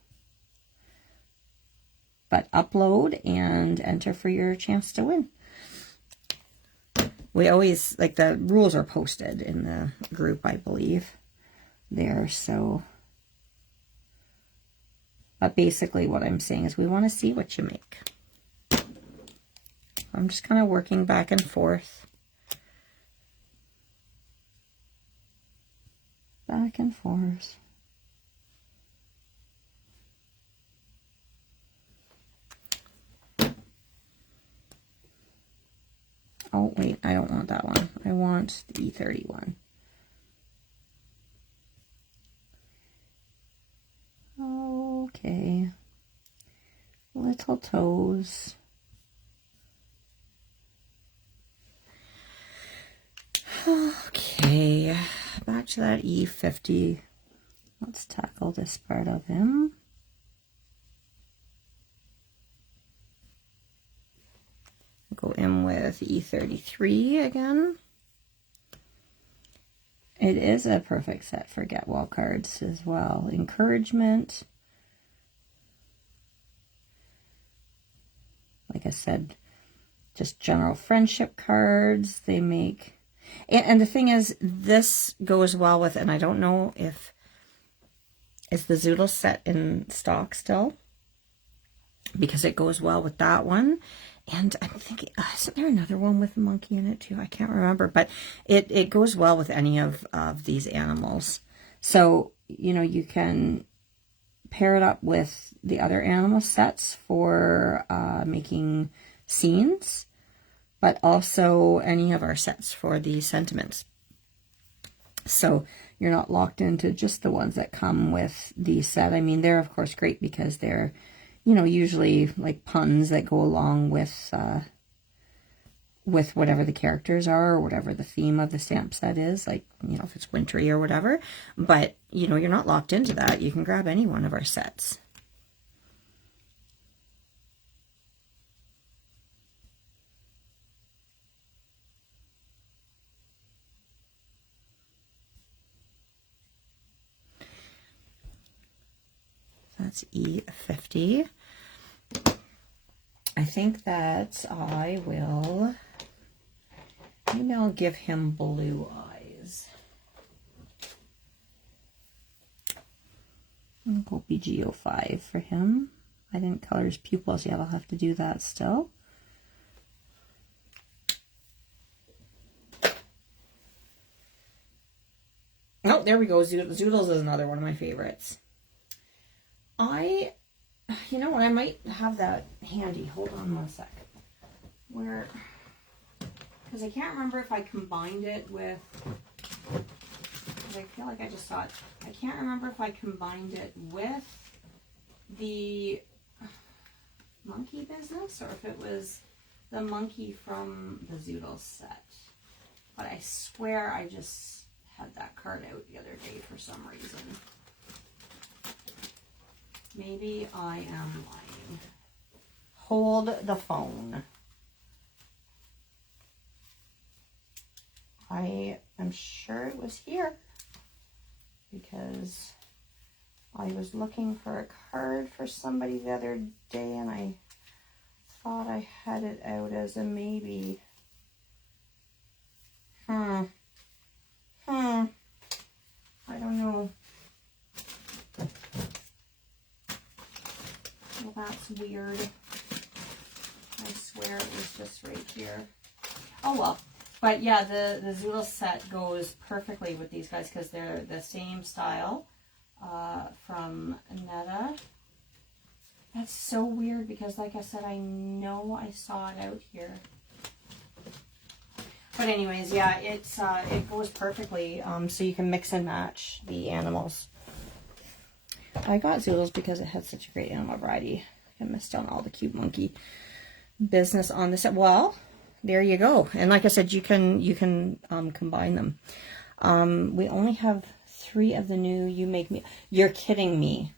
But upload and enter for your chance to win. We always, like, the rules are posted in the group, I believe, there. So, but basically what I'm saying is we want to see what you make. I'm just kind of working back and forth. Back and forth. Oh, wait, I don't want that one. I want the E31. Okay. Little toes. Okay, back to that E50. Let's tackle this part of him. Go in with E33 again. It is a perfect set for get well cards as well. Encouragement. Like I said, just general friendship cards. They make, and the thing is, this goes well with, and I don't know if, is the Zoodle set in stock still? Because it goes well with that one. And I'm thinking, isn't there another one with a monkey in it too? I can't remember, but it goes well with any of these animals. So, you know, you can pair it up with the other animal sets for making scenes, but also any of our sets for the sentiments. So you're not locked into just the ones that come with the set. I mean, they're of course great because they're, you know, usually like puns that go along with whatever the characters are or whatever the theme of the stamp set is, like, you know, if it's wintry or whatever. But, you know, you're not locked into that. You can grab any one of our sets. That's E50. I think that I will, maybe I'll give him blue eyes. I'll go BG05 for him. I didn't color his pupils yet. I'll have to do that still. Oh, there we go. Zoodles is another one of my favorites. You know what? I might have that handy. Hold on one sec. Because I can't remember if I combined it with, I feel like I just saw it. I can't remember if I combined it with the monkey business or if it was the monkey from the Zoodles set. But I swear I just had that card out the other day for some reason. Maybe I am lying. Hold the phone. I am sure it was here because I was looking for a card for somebody the other day and I thought I had it out as a maybe. I don't know. Well, that's weird. I swear it was just right here. Oh well. But yeah, the Zoodles set goes perfectly with these guys because they're the same style from Netta. That's so weird because like I said, I know I saw it out here. But anyways, yeah, it goes perfectly. So you can mix and match the animals. I got Zoodles because it had such a great animal variety. I missed on all the cute monkey business on this. Well, there you go. And like I said, you can combine them. We only have 3 of the new You Make Me. You're kidding me.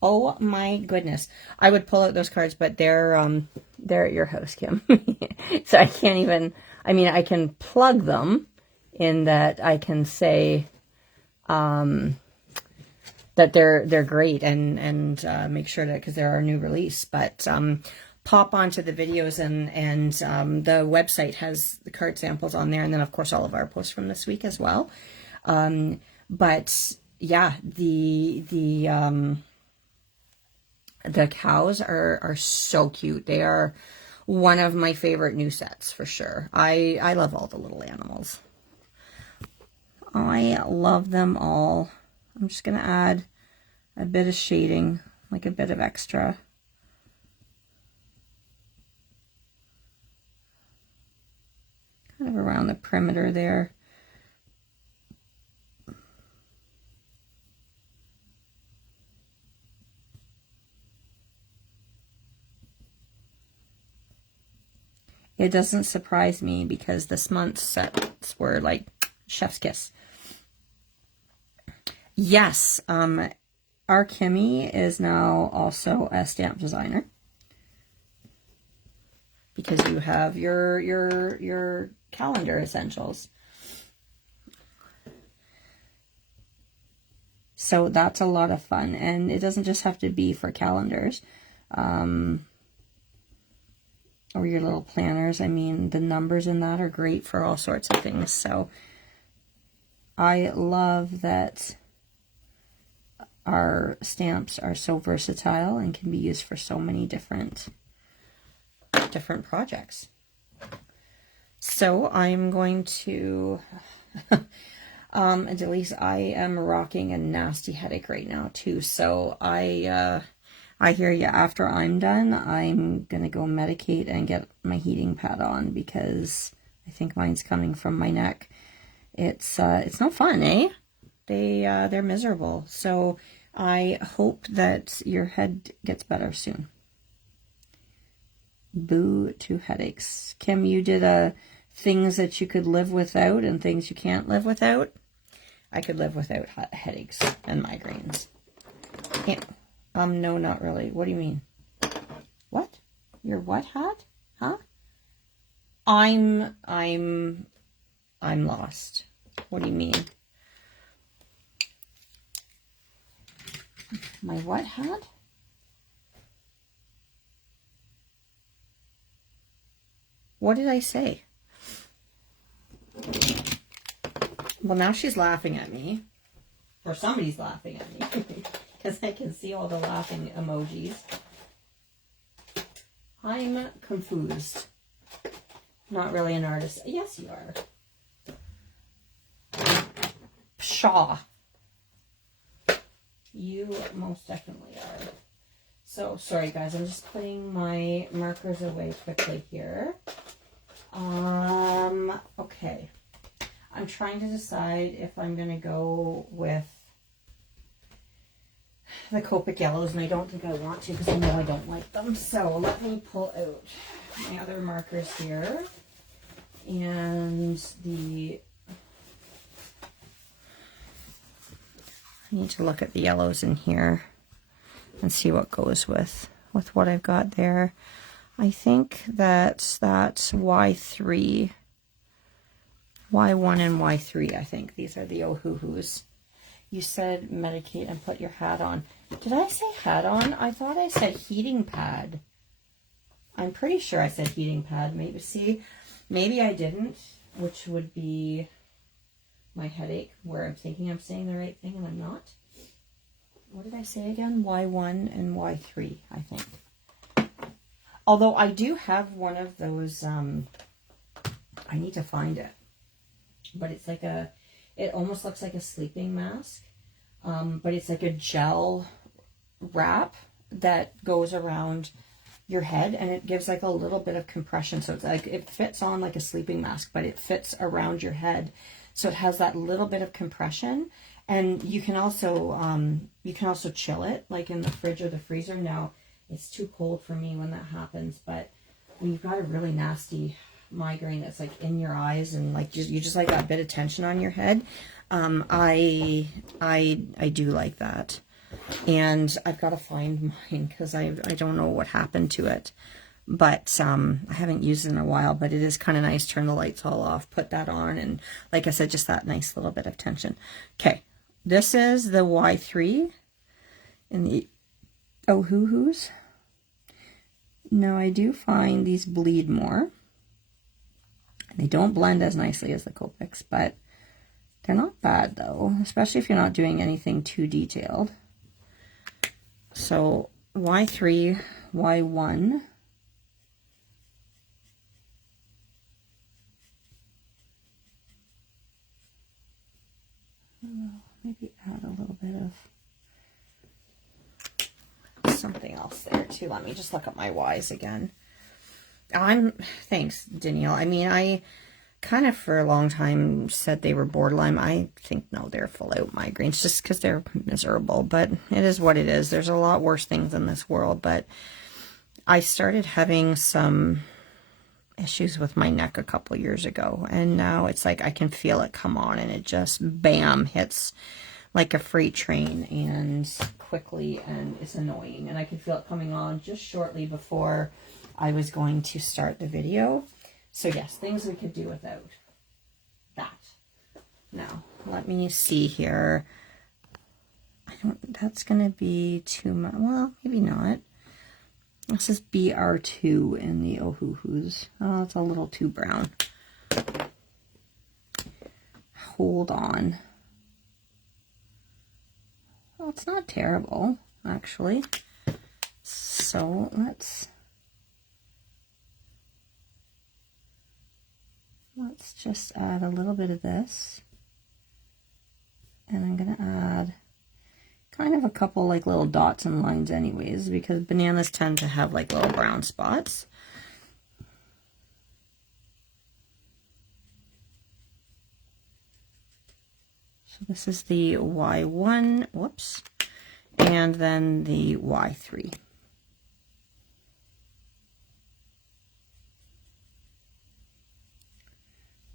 Oh my goodness. I would pull out those cards, but they're at your house, Kim. So I can't even, I mean, I can plug them in that I can say that they're great and make sure that, because they're our new release, but pop onto the videos and the website has the card samples on there, and then of course all of our posts from this week as well. But yeah, the cows are so cute. They are one of my favorite new sets for sure. I love all the little animals. I love them all. I'm just going to add a bit of shading, like a bit of extra. Kind of around the perimeter there. It doesn't surprise me because this month's sets were like chef's kiss. Yes, our Kimmy is now also a stamp designer because you have your calendar essentials. So that's a lot of fun, and it doesn't just have to be for calendars. Or your little planners. I mean, the numbers in that are great for all sorts of things. So I love that our stamps are so versatile and can be used for so many different projects. So I'm going to, Delise, I am rocking a nasty headache right now too. So I hear you. After I'm done, I'm going to go medicate and get my heating pad on because I think mine's coming from my neck. It's no fun, eh? They're miserable. So I hope that your head gets better soon. Boo to headaches. Kim, you did things that you could live without and things you can't live without. I could live without headaches and migraines. Can't. No, not really. What do you mean? What? Your what hat? Huh? I'm lost. What do you mean? My what hat? What did I say? Well, now she's laughing at me. Or somebody's laughing at me. Because I can see all the laughing emojis. I'm confused. Not really an artist. Yes, you are. Pshaw. You most definitely are. So, sorry guys, I'm just putting my markers away quickly here. Okay. I'm trying to decide if I'm going to go with the Copic yellows, and I don't think I want to because I know I don't like them. So let me pull out my other markers here. And I need to look at the yellows in here and see what goes with what I've got there. I think that's Y3, Y1 and Y3, I think. These are the oh-hoo-hoos. You said medicate and put your hat on. Did I say hat on? I thought I said heating pad. I'm pretty sure I said heating pad. Maybe I didn't, which would be my headache, where I'm thinking I'm saying the right thing and I'm not. What did I say again? Y1 and Y3, I think. Although I do have one of those, I need to find it. But it's like it almost looks like a sleeping mask. But it's like a gel wrap that goes around your head, and it gives like a little bit of compression. So it's like, it fits on like a sleeping mask, but it fits around your head. So it has that little bit of compression. And you can also chill it like in the fridge or the freezer. Now it's too cold for me when that happens, but when you've got a really nasty migraine that's like in your eyes and like you just like that bit of tension on your head, I do like that. And I've got to find mine because I don't know what happened to it, but I haven't used it in a while. But it is kind of nice. Turn the lights all off, put that on, and like I said, just that nice little bit of tension. Okay, this is the Y3 in the oh-hoo-hoos. Now I do find these bleed more. They don't blend as nicely as the Copics, but they're not bad though, especially if you're not doing anything too detailed. So Y3, Y1. Maybe add a little bit of something else there too. Let me just look at my Y's again. Thanks, Danielle. I mean, I kind of for a long time said they were borderline. I think, no, they're full out migraines just because they're miserable, but it is what it is. There's a lot worse things in this world, but I started having some issues with my neck a couple years ago, and now it's like I can feel it come on, and it just bam hits like a freight train and quickly, and it's annoying. And I could feel it coming on just shortly before I was going to start the video. So yes, things we could do without that. Now, let me see here. That's going to be too much. Well, maybe not. This is BR2 in the oh-hoo-hoos. Oh, it's a little too brown. Hold on. Well, it's not terrible, actually. So let's just add a little bit of this. And I'm going to add kind of a couple like little dots and lines anyways, because bananas tend to have like little brown spots. So this is the Y1, whoops, and then the Y3.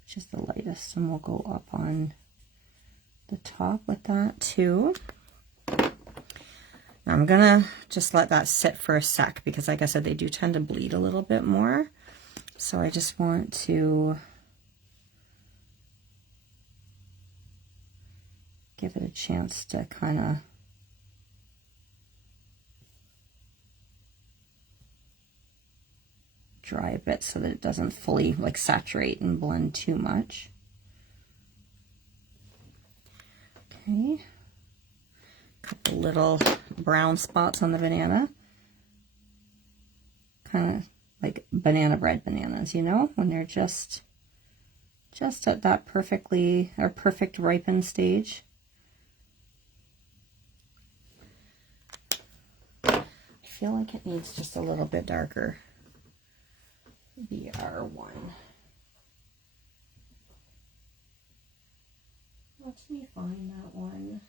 Which is the lightest, and we'll go up on the top with that too. Now I'm gonna just let that sit for a sec, because like I said, they do tend to bleed a little bit more. So I just want to give it a chance to kind of dry a bit so that it doesn't fully like saturate and blend too much. Okay, a couple little brown spots on the banana, kind of like banana bread bananas, you know, when they're just at that perfect ripened stage. I feel like it needs just a little bit darker. BR1. Let me find that one.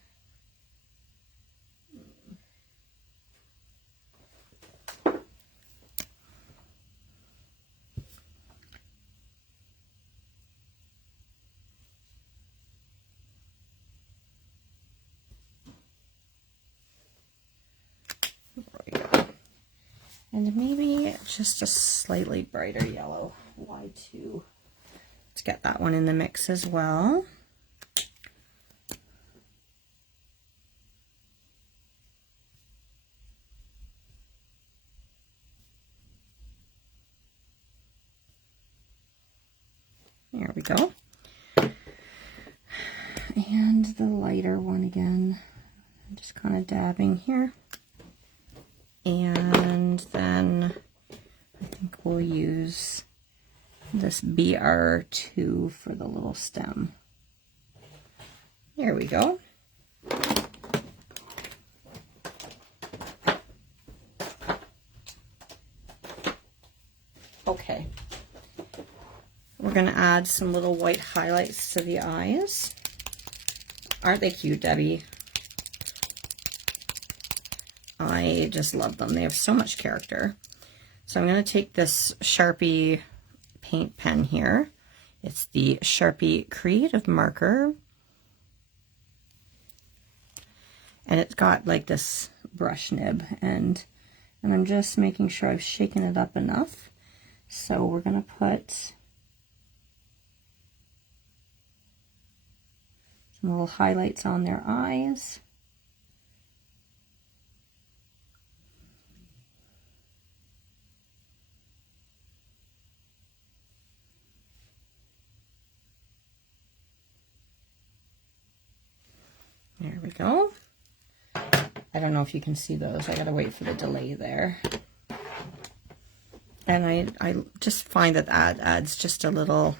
There we go. And maybe just a slightly brighter yellow. Y2. Let's get that one in the mix as well. There we go. And the lighter one again. I'm just kind of dabbing here. And then I think we'll use this BR2 for the little stem. There we go. Okay. We're going to add some little white highlights to the eyes. Aren't they cute, Debbie? I just love them. They have so much character. So I'm going to take this Sharpie paint pen here. It's the Sharpie Creative Marker. And it's got like this brush nib. And I'm just making sure I've shaken it up enough. So we're going to put some little highlights on their eyes. There we go. I don't know if you can see those. I gotta wait for the delay there. And I just find that adds just a little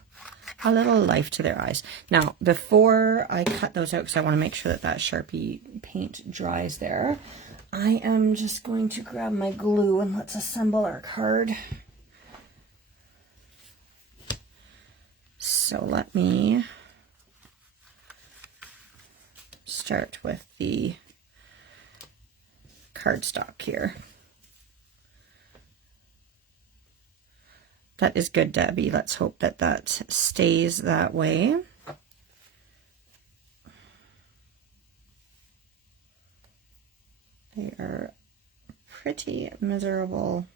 life to their eyes. Now, before I cut those out, because I want to make sure that that Sharpie paint dries there, I am just going to grab my glue and let's assemble our card. So let me start with the cardstock here. That is good, Debbie. Let's hope that that stays that way. They are pretty miserable.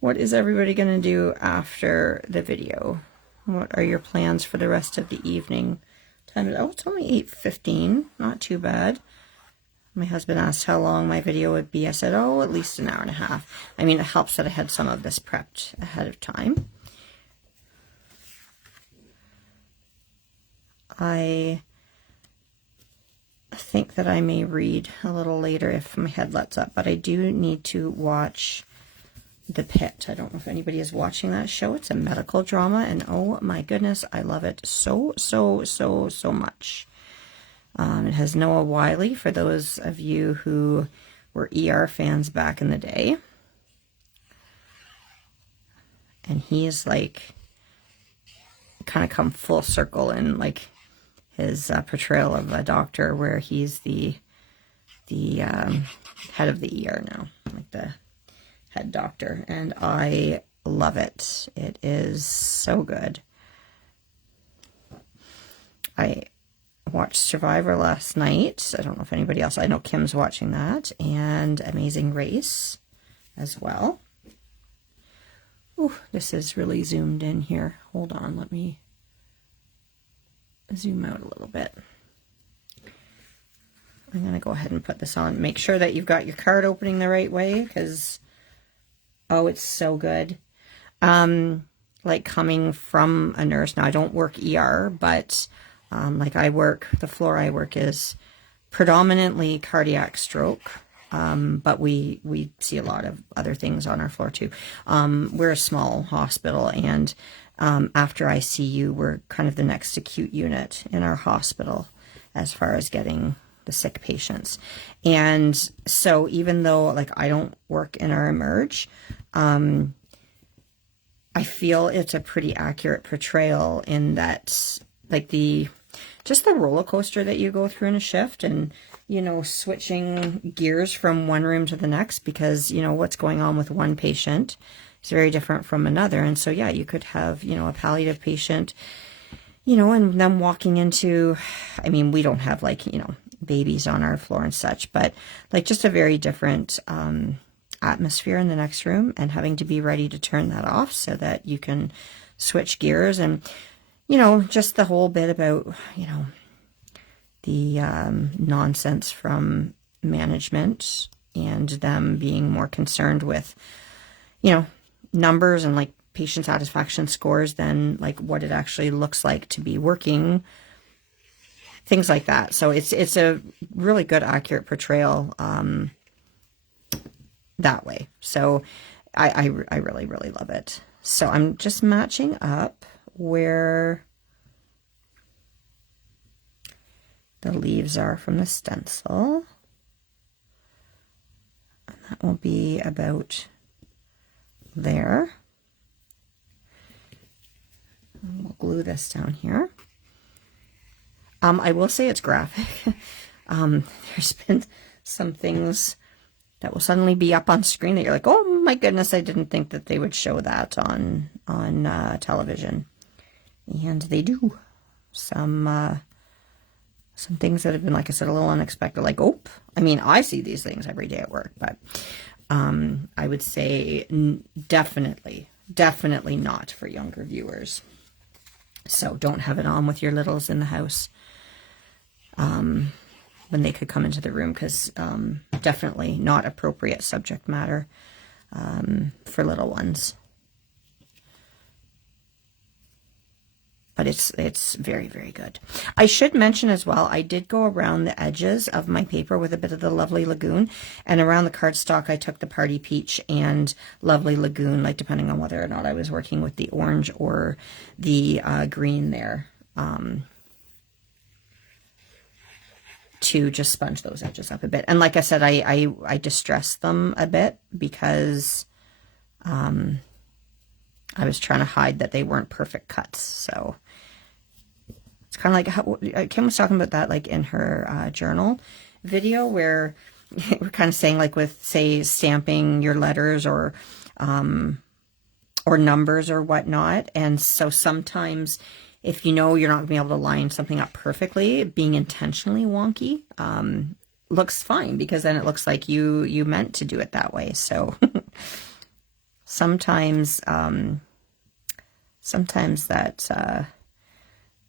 What is everybody going to do after the video? What are your plans for the rest of the evening? Oh, it's only 8:15. Not too bad. My husband asked how long my video would be. I said, oh, at least an hour and a half. I mean, it helps that I had some of this prepped ahead of time. I think that I may read a little later if my head lets up, but I do need to watch The Pit. I don't know if anybody is watching that show. It's a medical drama, and oh my goodness, I love it so much. It has Noah Wiley, for those of you who were ER fans back in the day. And he's like kind of come full circle in like his portrayal of a doctor, where he's the head of the ER now, like the head doctor, and I love it. It is so good. I watched Survivor last night. I don't know if anybody else, I know Kim's watching that, and Amazing Race as well. Ooh, this is really zoomed in here. Hold on, let me zoom out a little bit. I'm going to go ahead and put this on. Make sure that you've got your card opening the right way, because, oh, it's so good. Like coming from a nurse. Now, I don't work ER, but like the floor I work is predominantly cardiac stroke. But we see a lot of other things on our floor too. We're a small hospital, and after ICU, we're kind of the next acute unit in our hospital as far as getting the sick patients. And so even though like I don't work in our emerge, I feel it's a pretty accurate portrayal in that, like, just the roller coaster that you go through in a shift, and, you know, switching gears from one room to the next, because, you know, what's going on with one patient is very different from another. And so, yeah, you could have, you know, a palliative patient, you know, and them walking into, I mean, we don't have, like, you know, babies on our floor and such, but like just a very different atmosphere in the next room, and having to be ready to turn that off so that you can switch gears. And, you know, just the whole bit about, you know, the nonsense from management and them being more concerned with, you know, numbers and like patient satisfaction scores than like what it actually looks like to be working, things like that. So it's a really good, accurate portrayal that way. So I really, really love it. So I'm just matching up where the leaves are from the stencil. And that will be about there. And we'll glue this down here. I will say it's graphic. There's been some things that will suddenly be up on screen that you're like, oh my goodness, I didn't think that they would show that on television. And they do. Some things that have been, like I said, a little unexpected, like, oh, I mean, I see these things every day at work, but I would say definitely not for younger viewers. So don't have it on with your littles in the house when they could come into the room, because definitely not appropriate subject matter for little ones. But it's very, very good. I should mention as well, I did go around the edges of my paper with a bit of the Lovely Lagoon, and around the cardstock I took the Party Peach and Lovely Lagoon, like depending on whether or not I was working with the orange or the green there, to just sponge those edges up a bit. And like I said, I distressed them a bit because I was trying to hide that they weren't perfect cuts. So it's kind of like how Kim was talking about that, like in her journal video, where we're kind of saying, like with, say, stamping your letters or numbers or whatnot. And so sometimes if you know you're not going to be able to line something up perfectly, being intentionally wonky looks fine, because then it looks like you meant to do it that way. So sometimes that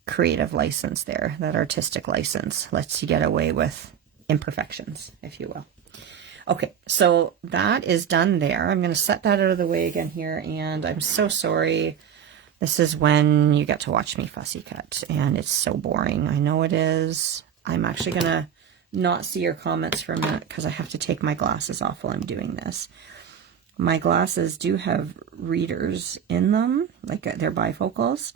creative license there, that artistic license, lets you get away with imperfections, if you will. Okay, so that is done there. I'm going to set that out of the way again here, and I'm so sorry. This is when you get to watch me fussy cut, and it's so boring. I know it is. I'm actually going to not see your comments for a minute because I have to take my glasses off while I'm doing this. My glasses do have readers in them, like they're bifocals.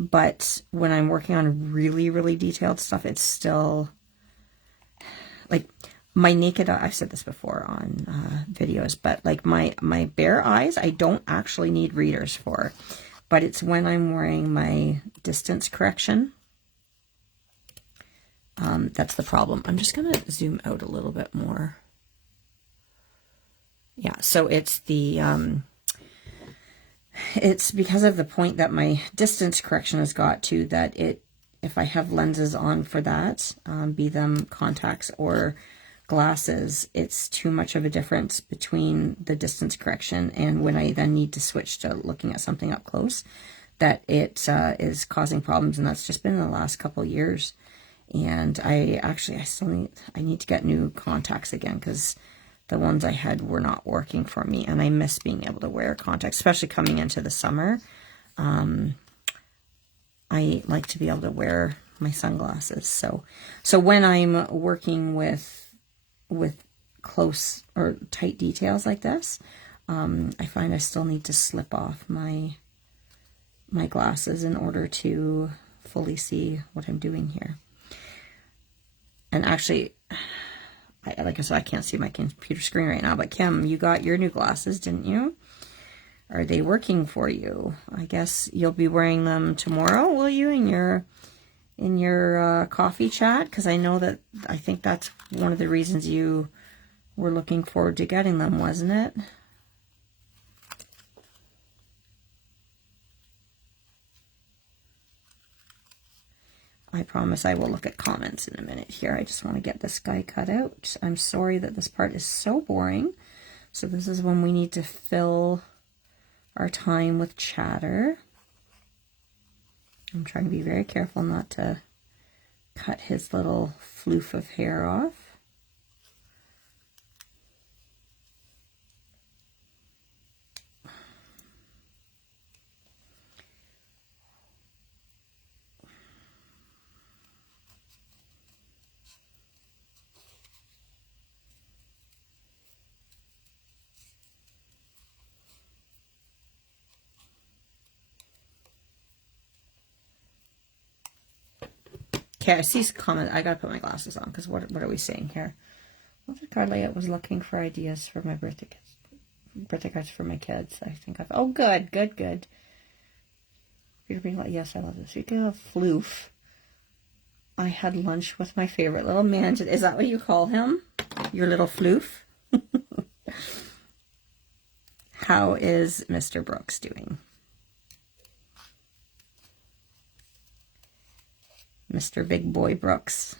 But when I'm working on really, really detailed stuff, it's still, like, my naked eye, I've said this before on videos, but like my bare eyes, I don't actually need readers for. But it's when I'm wearing my distance correction. That's the problem. I'm just going to zoom out a little bit more. Yeah, so it's the, it's because of the point that my distance correction has got to, that if I have lenses on for that, be them contacts or glasses, it's too much of a difference between the distance correction and when I then need to switch to looking at something up close, that it is causing problems. And that's just been in the last couple of years. And I need to get new contacts again, because the ones I had were not working for me, and I miss being able to wear contacts, especially coming into the summer. I like to be able to wear my sunglasses. So when I'm working with close or tight details like this, I find I still need to slip off my glasses in order to fully see what I'm doing here. And actually, like I said, I can't see my computer screen right now, but Kim, you got your new glasses, didn't you? Are they working for you? I guess you'll be wearing them tomorrow, will you, in your coffee chat? Because I think that's one of the reasons you were looking forward to getting them, wasn't it? I promise I will look at comments in a minute here. I just want to get this guy cut out. I'm sorry that this part is so boring. So this is when we need to fill our time with chatter. I'm trying to be very careful not to cut his little floof of hair off. Okay, I see some comment. I gotta put my glasses on, because what are we saying here? What did card layout was looking for ideas for my birthday cards for my kids. I think oh, good. Yes, I love this. You get a floof. I had lunch with my favorite little man. Is that what you call him? Your little floof? How is Mr. Brooks doing? Mr. Big Boy Brooks.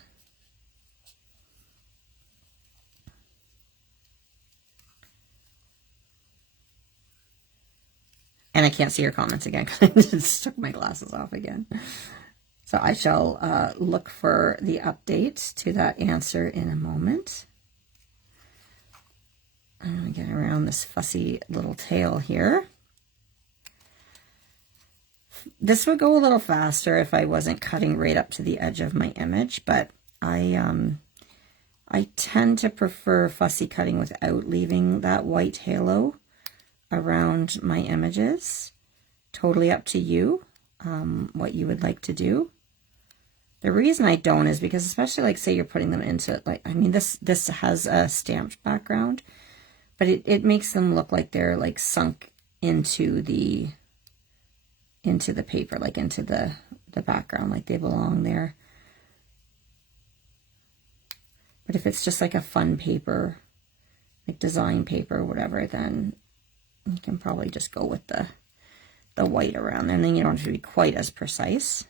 And I can't see your comments again because I just took my glasses off again. So I shall look for the update to that answer in a moment. I'm going to get around this fussy little tail here. This would go a little faster if I wasn't cutting right up to the edge of my image, but I tend to prefer fussy cutting without leaving that white halo around my images. Totally up to you, what you would like to do. The reason I don't is because, especially like say you're putting them into, like, I mean, this has a stamped background, but it makes them look like they're like sunk into the paper, like into the background, like they belong there. But if it's just like a fun paper, like design paper or whatever, then you can probably just go with the white around there, and then you don't have to be quite as precise.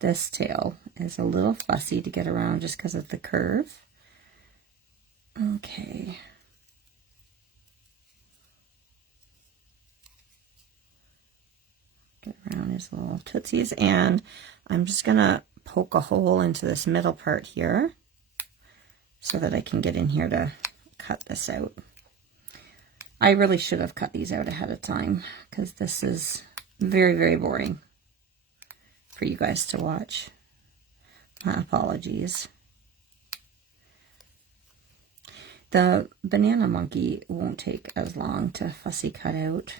This tail is a little fussy to get around just because of the curve. Okay. Get around his little tootsies, and I'm just going to poke a hole into this middle part here so that I can get in here to cut this out. I really should have cut these out ahead of time because this is very, very boring for you guys to watch. My apologies. The banana monkey won't take as long to fussy cut out.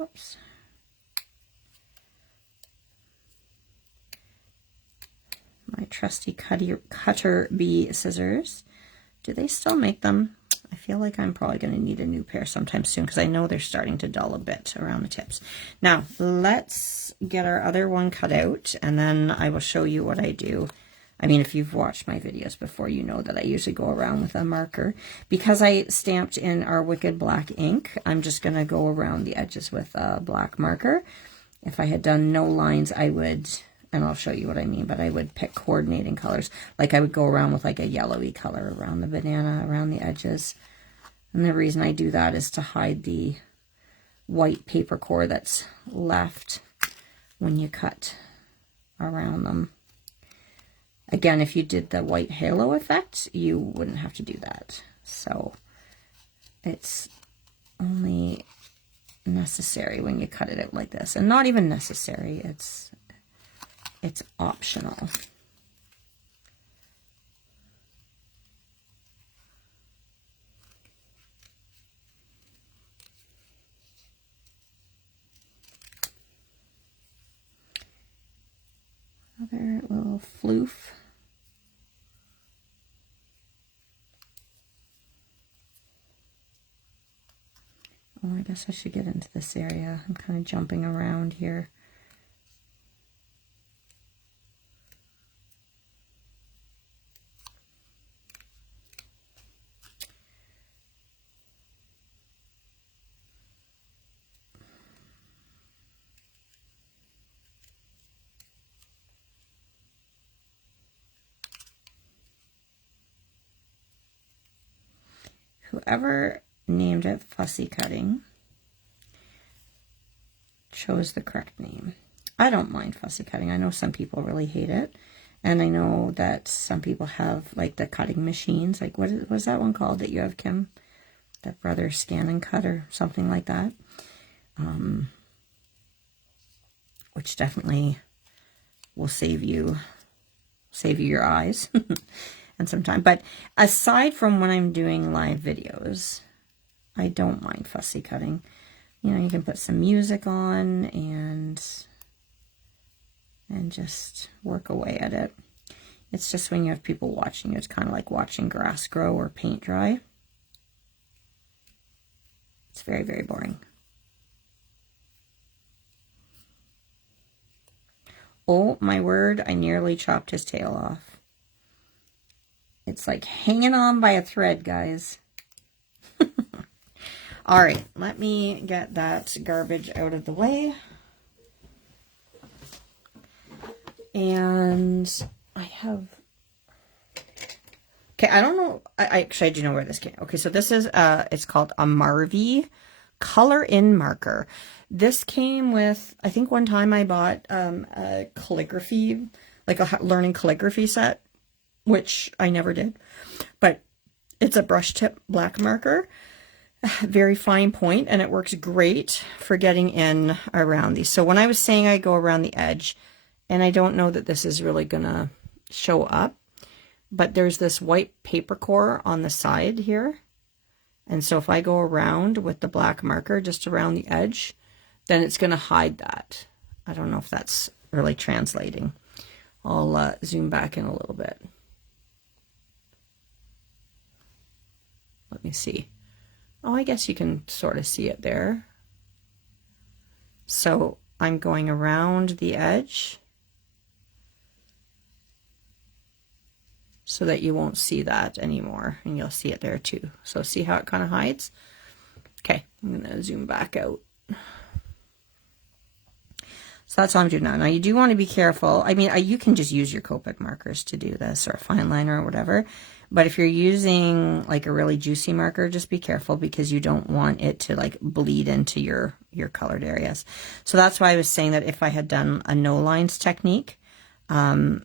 Oops. My trusty cutter bee scissors. Do they still make them? I feel like I'm probably going to need a new pair sometime soon because I know they're starting to dull a bit around the tips. Now, let's get our other one cut out, and then I will show you what I do I mean, if you've watched my videos before, you know that I usually go around with a marker. Because I stamped in our Wicked Black ink, I'm just going to go around the edges with a black marker. If I had done no lines, I would, and I'll show you what I mean, but I would pick coordinating colors. Like I would go around with like a yellowy color around the banana, around the edges. And the reason I do that is to hide the white paper core that's left when you cut around them. Again, if you did the white halo effect, you wouldn't have to do that. So it's only necessary when you cut it out like this. And not even necessary, it's optional. Another little floof. Oh, I guess I should get into this area. I'm kind of jumping around here. Whoever named it fussy cutting chose the correct name. I don't mind fussy cutting. I know some people really hate it. And I know that some people have like the cutting machines. Like what's that one called that you have, Kim? That Brother Scan and Cut or something like that. Which definitely will save you your eyes. And sometime. But aside from when I'm doing live videos, I don't mind fussy cutting. You know, you can put some music on and just work away at it. It's just when you have people watching, it's kind of like watching grass grow or paint dry. It's very, very boring. Oh my word, I nearly chopped his tail off. It's like hanging on by a thread, guys. All right, let me get that garbage out of the way. And I have... Okay, I don't know. Actually, I do know where this came. Okay, so this is, it's called a Marvy Color In Marker. This came with, I think one time I bought a calligraphy, like a learning calligraphy set, which I never did, but it's a brush tip black marker, very fine point, and it works great for getting in around these. So when I was saying I go around the edge, and I don't know that this is really gonna show up, but there's this white paper core on the side here. And so if I go around with the black marker just around the edge, then it's gonna hide that. I don't know if that's really translating. I'll zoom back in a little bit. Let me see. Oh, I guess you can sort of see it there. So I'm going around the edge so that you won't see that anymore, and you'll see it there too. So see how it kind of hides? Okay, I'm going to zoom back out. So that's all I'm doing now. Now you do want to be careful. I mean, you can just use your Copic markers to do this, or a fine liner or whatever. But if you're using like a really juicy marker, just be careful, because you don't want it to like bleed into your colored areas. So that's why I was saying that if I had done a no lines technique, in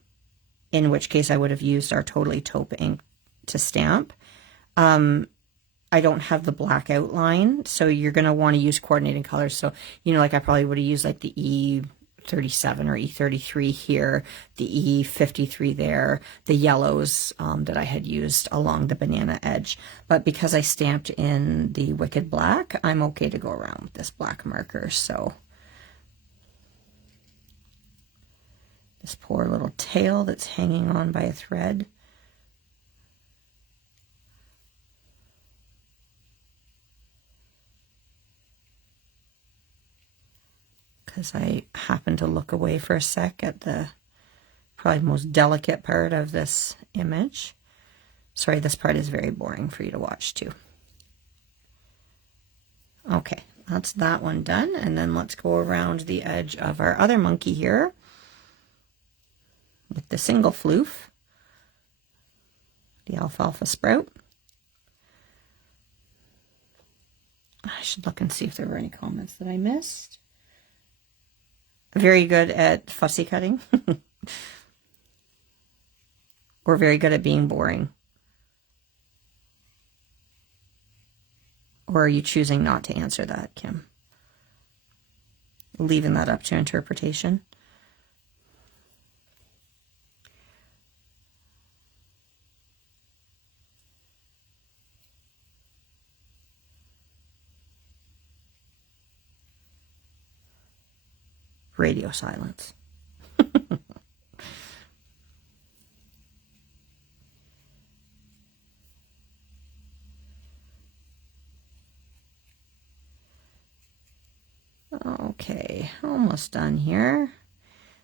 which case I would have used our Totally Taupe ink to stamp. I don't have the black outline, so you're going to want to use coordinating colors. So, you know, like I probably would have used like the E37 or E33 here, the E53 there, the yellows that I had used along the banana edge. But because I stamped in the Wicked Black, I'm okay to go around with this black marker. So this poor little tail that's hanging on by a thread. Because I happened to look away for a sec at the probably the most delicate part of this image. Sorry, this part is very boring for you to watch too. Okay, that's that one done. And then let's go around the edge of our other monkey here with the single floof, the alfalfa sprout. I should look and see if there were any comments that I missed. Very good at fussy cutting. Or very good at being boring. Or are you choosing not to answer that, Kim? Leaving that up to interpretation. Radio silence. Okay, almost done here.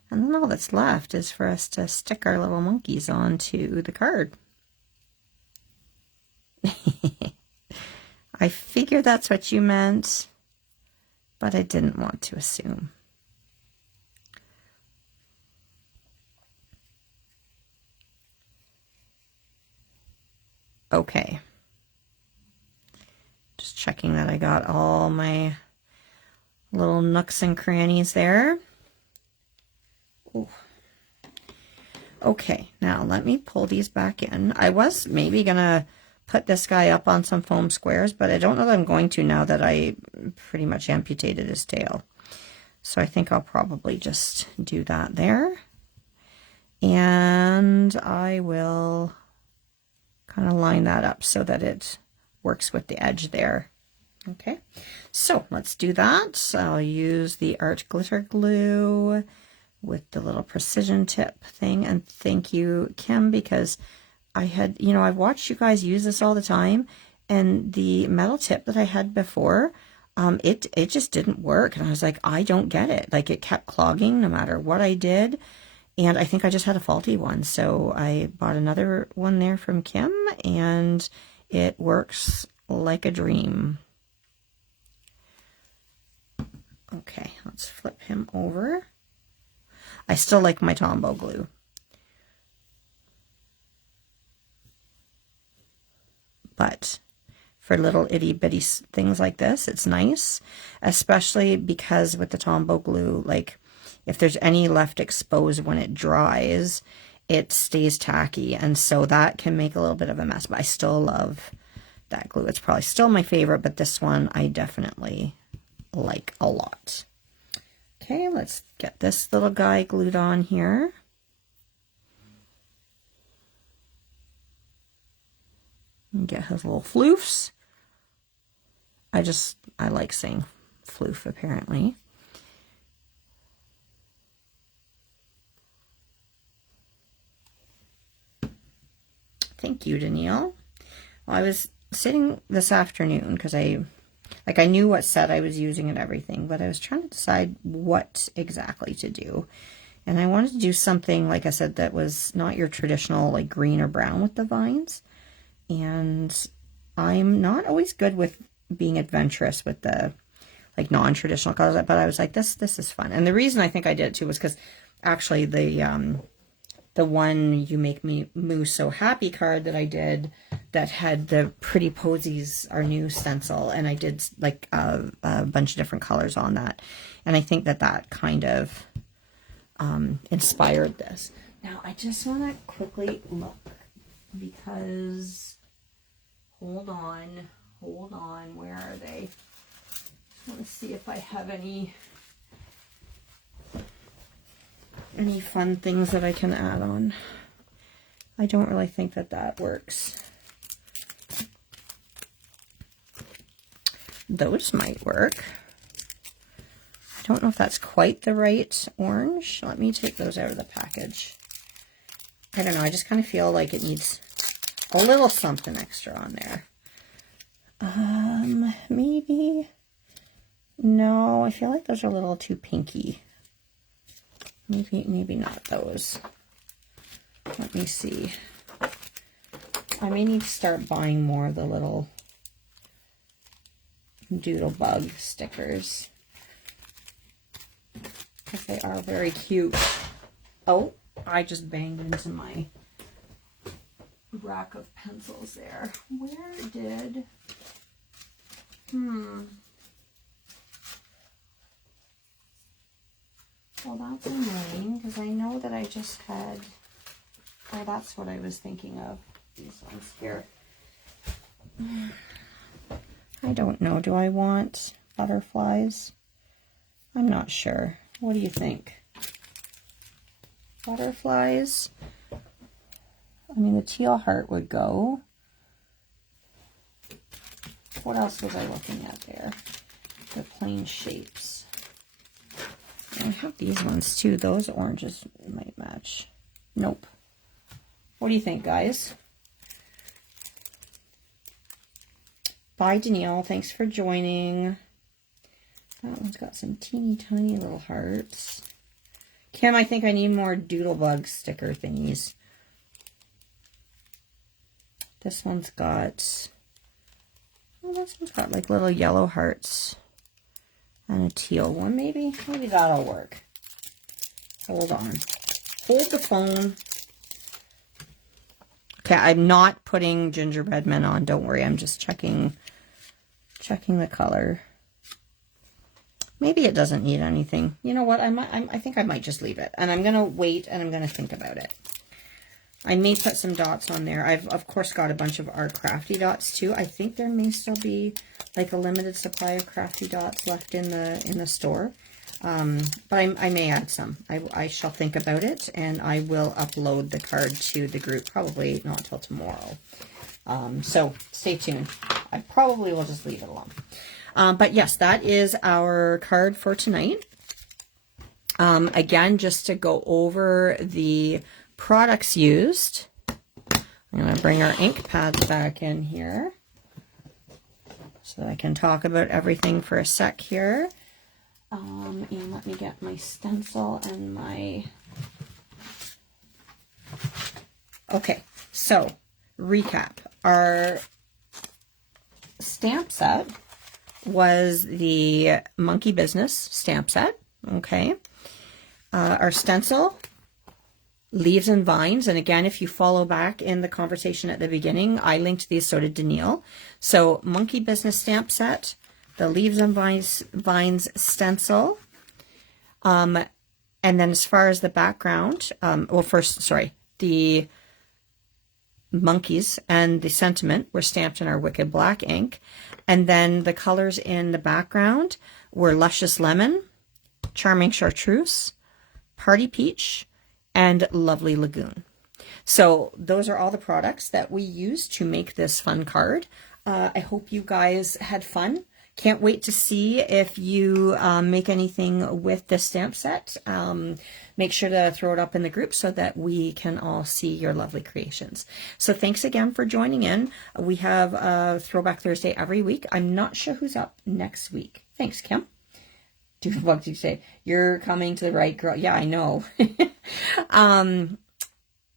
And then all that's left is for us to stick our little monkeys onto the card. I figured that's what you meant, but I didn't want to assume. Okay. Just checking that I got all my little nooks and crannies there. Ooh. Okay, now let me pull these back in. I was maybe gonna put this guy up on some foam squares, but I don't know that I'm going to now that I pretty much amputated his tail. So I think I'll probably just do that there. And I will kind of line that up so that it works with the edge there. Okay, so let's do that. I'll use the art glitter glue with the little precision tip thing. And thank you, Kim, because I had, you know, I've watched you guys use this all the time, and the metal tip that I had before, it just didn't work. And I was like, I don't get it. Like, it kept clogging no matter what I did. And I think I just had a faulty one. So I bought another one there from Kim, and it works like a dream. Okay, let's flip him over. I still like my Tombow glue. But for little itty bitty things like this, it's nice, especially because with the Tombow glue, like if there's any left exposed when it dries, it stays tacky, and so that can make a little bit of a mess. But I still love that glue. It's probably still my favorite, but this one I definitely like a lot. Okay, let's get this little guy glued on here. And get his little floofs. I like saying floof, apparently. Thank you, Danielle. Well, I was sitting this afternoon because I knew what set I was using and everything, but I was trying to decide what exactly to do. And I wanted to do something, like I said, that was not your traditional like green or brown with the vines. And I'm not always good with being adventurous with the like non-traditional colors, but I was like, this is fun. And the reason I think I did it too was because actually the one You Make Me Moo So Happy card that I did that had the Pretty Posies Are New stencil, and I did like a bunch of different colors on that. And I think that kind of inspired this. Now I just want to quickly look because, hold on, where are they? I want to see if I have any fun things that I can add on. I don't really think that works. Those might work. I don't know if that's quite the right orange. Let me take those out of the package. I don't know, I just kind of feel like it needs a little something extra on there. Maybe. No, I feel like those are a little too pinky. Maybe not those. Let me see. I may need to start buying more of the little doodle bug stickers, because they are very cute. Oh, I just banged into my rack of pencils there. Where did... Well, that's annoying, because I know that I just had... Oh, that's what I was thinking of. These ones here. I don't know. Do I want butterflies? I'm not sure. What do you think? Butterflies? I mean, the teal heart would go. What else was I looking at there? The plain shapes. And I have these ones too. Those oranges might match. Nope. What do you think, guys? Bye, Danielle. Thanks for joining. That one's got some teeny tiny little hearts. Kim, I think I need more Doodlebug sticker thingies. This one's got... Oh, this one's got like little yellow hearts. And a teal one, maybe? Maybe that'll work. Hold on. Hold the phone. Okay, I'm not putting gingerbread men on. Don't worry. I'm just checking the color. Maybe it doesn't need anything. You know what? I think I might just leave it. And I'm going to wait and I'm going to think about it. I may put some dots on there. I've, of course, got a bunch of our crafty dots, too. I think there may still be, like, a limited supply of crafty dots left in the store. But I may add some. I shall think about it, and I will upload the card to the group, probably not until tomorrow. So stay tuned. I probably will just leave it alone. But yes, that is our card for tonight. Again, just to go over the products used, I'm going to bring our ink pads back in here so that I can talk about everything for a sec here. And let me get my stencil and my... Okay, so recap. Our stamp set was the Monkey Business stamp set. Okay. Our stencil, Leaves and Vines. And again, if you follow back in the conversation at the beginning, I linked these, so did Danielle. So Monkey Business stamp set, the Leaves and Vines stencil. And then as far as the background, well, first, sorry, the monkeys and the sentiment were stamped in our Wicked Black ink. And then the colors in the background were Luscious Lemon, Charming Chartreuse, Party Peach, and Lovely Lagoon. So those are all the products that we used to make this fun card. I hope you guys had fun. Can't wait to see if you make anything with this stamp set. Make sure to throw it up in the group so that we can all see your lovely creations. So thanks again for joining in. We have Throwback Thursday every week. I'm not sure who's up next week. Thanks, Kim. What did you say? You're coming to the right girl. Yeah, I know.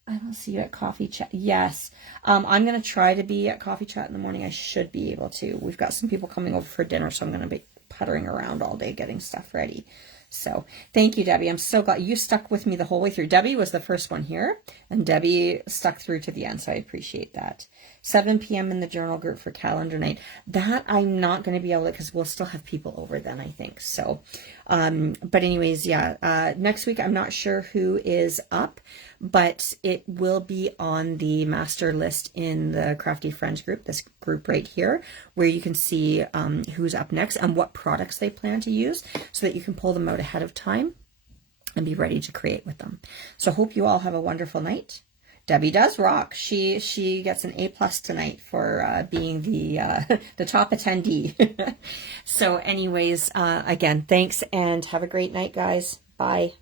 I will see you at Coffee Chat. Yes. I'm going to try to be at Coffee Chat in the morning. I should be able to. We've got some people coming over for dinner, so I'm going to be puttering around all day getting stuff ready. So thank you, Debbie. I'm so glad you stuck with me the whole way through. Debbie was the first one here, and Debbie stuck through to the end, so I appreciate that. 7 p.m. in the journal group for calendar night. That I'm not going to be able to, because we'll still have people over then, I think. So, but anyways, yeah, next week, I'm not sure who is up, but it will be on the master list in the Crafty Friends group, this group right here, where you can see who's up next and what products they plan to use so that you can pull them out ahead of time and be ready to create with them. So hope you all have a wonderful night. Debbie does rock. She gets an A+ tonight for being the top attendee. So anyways, again, thanks and have a great night, guys. Bye.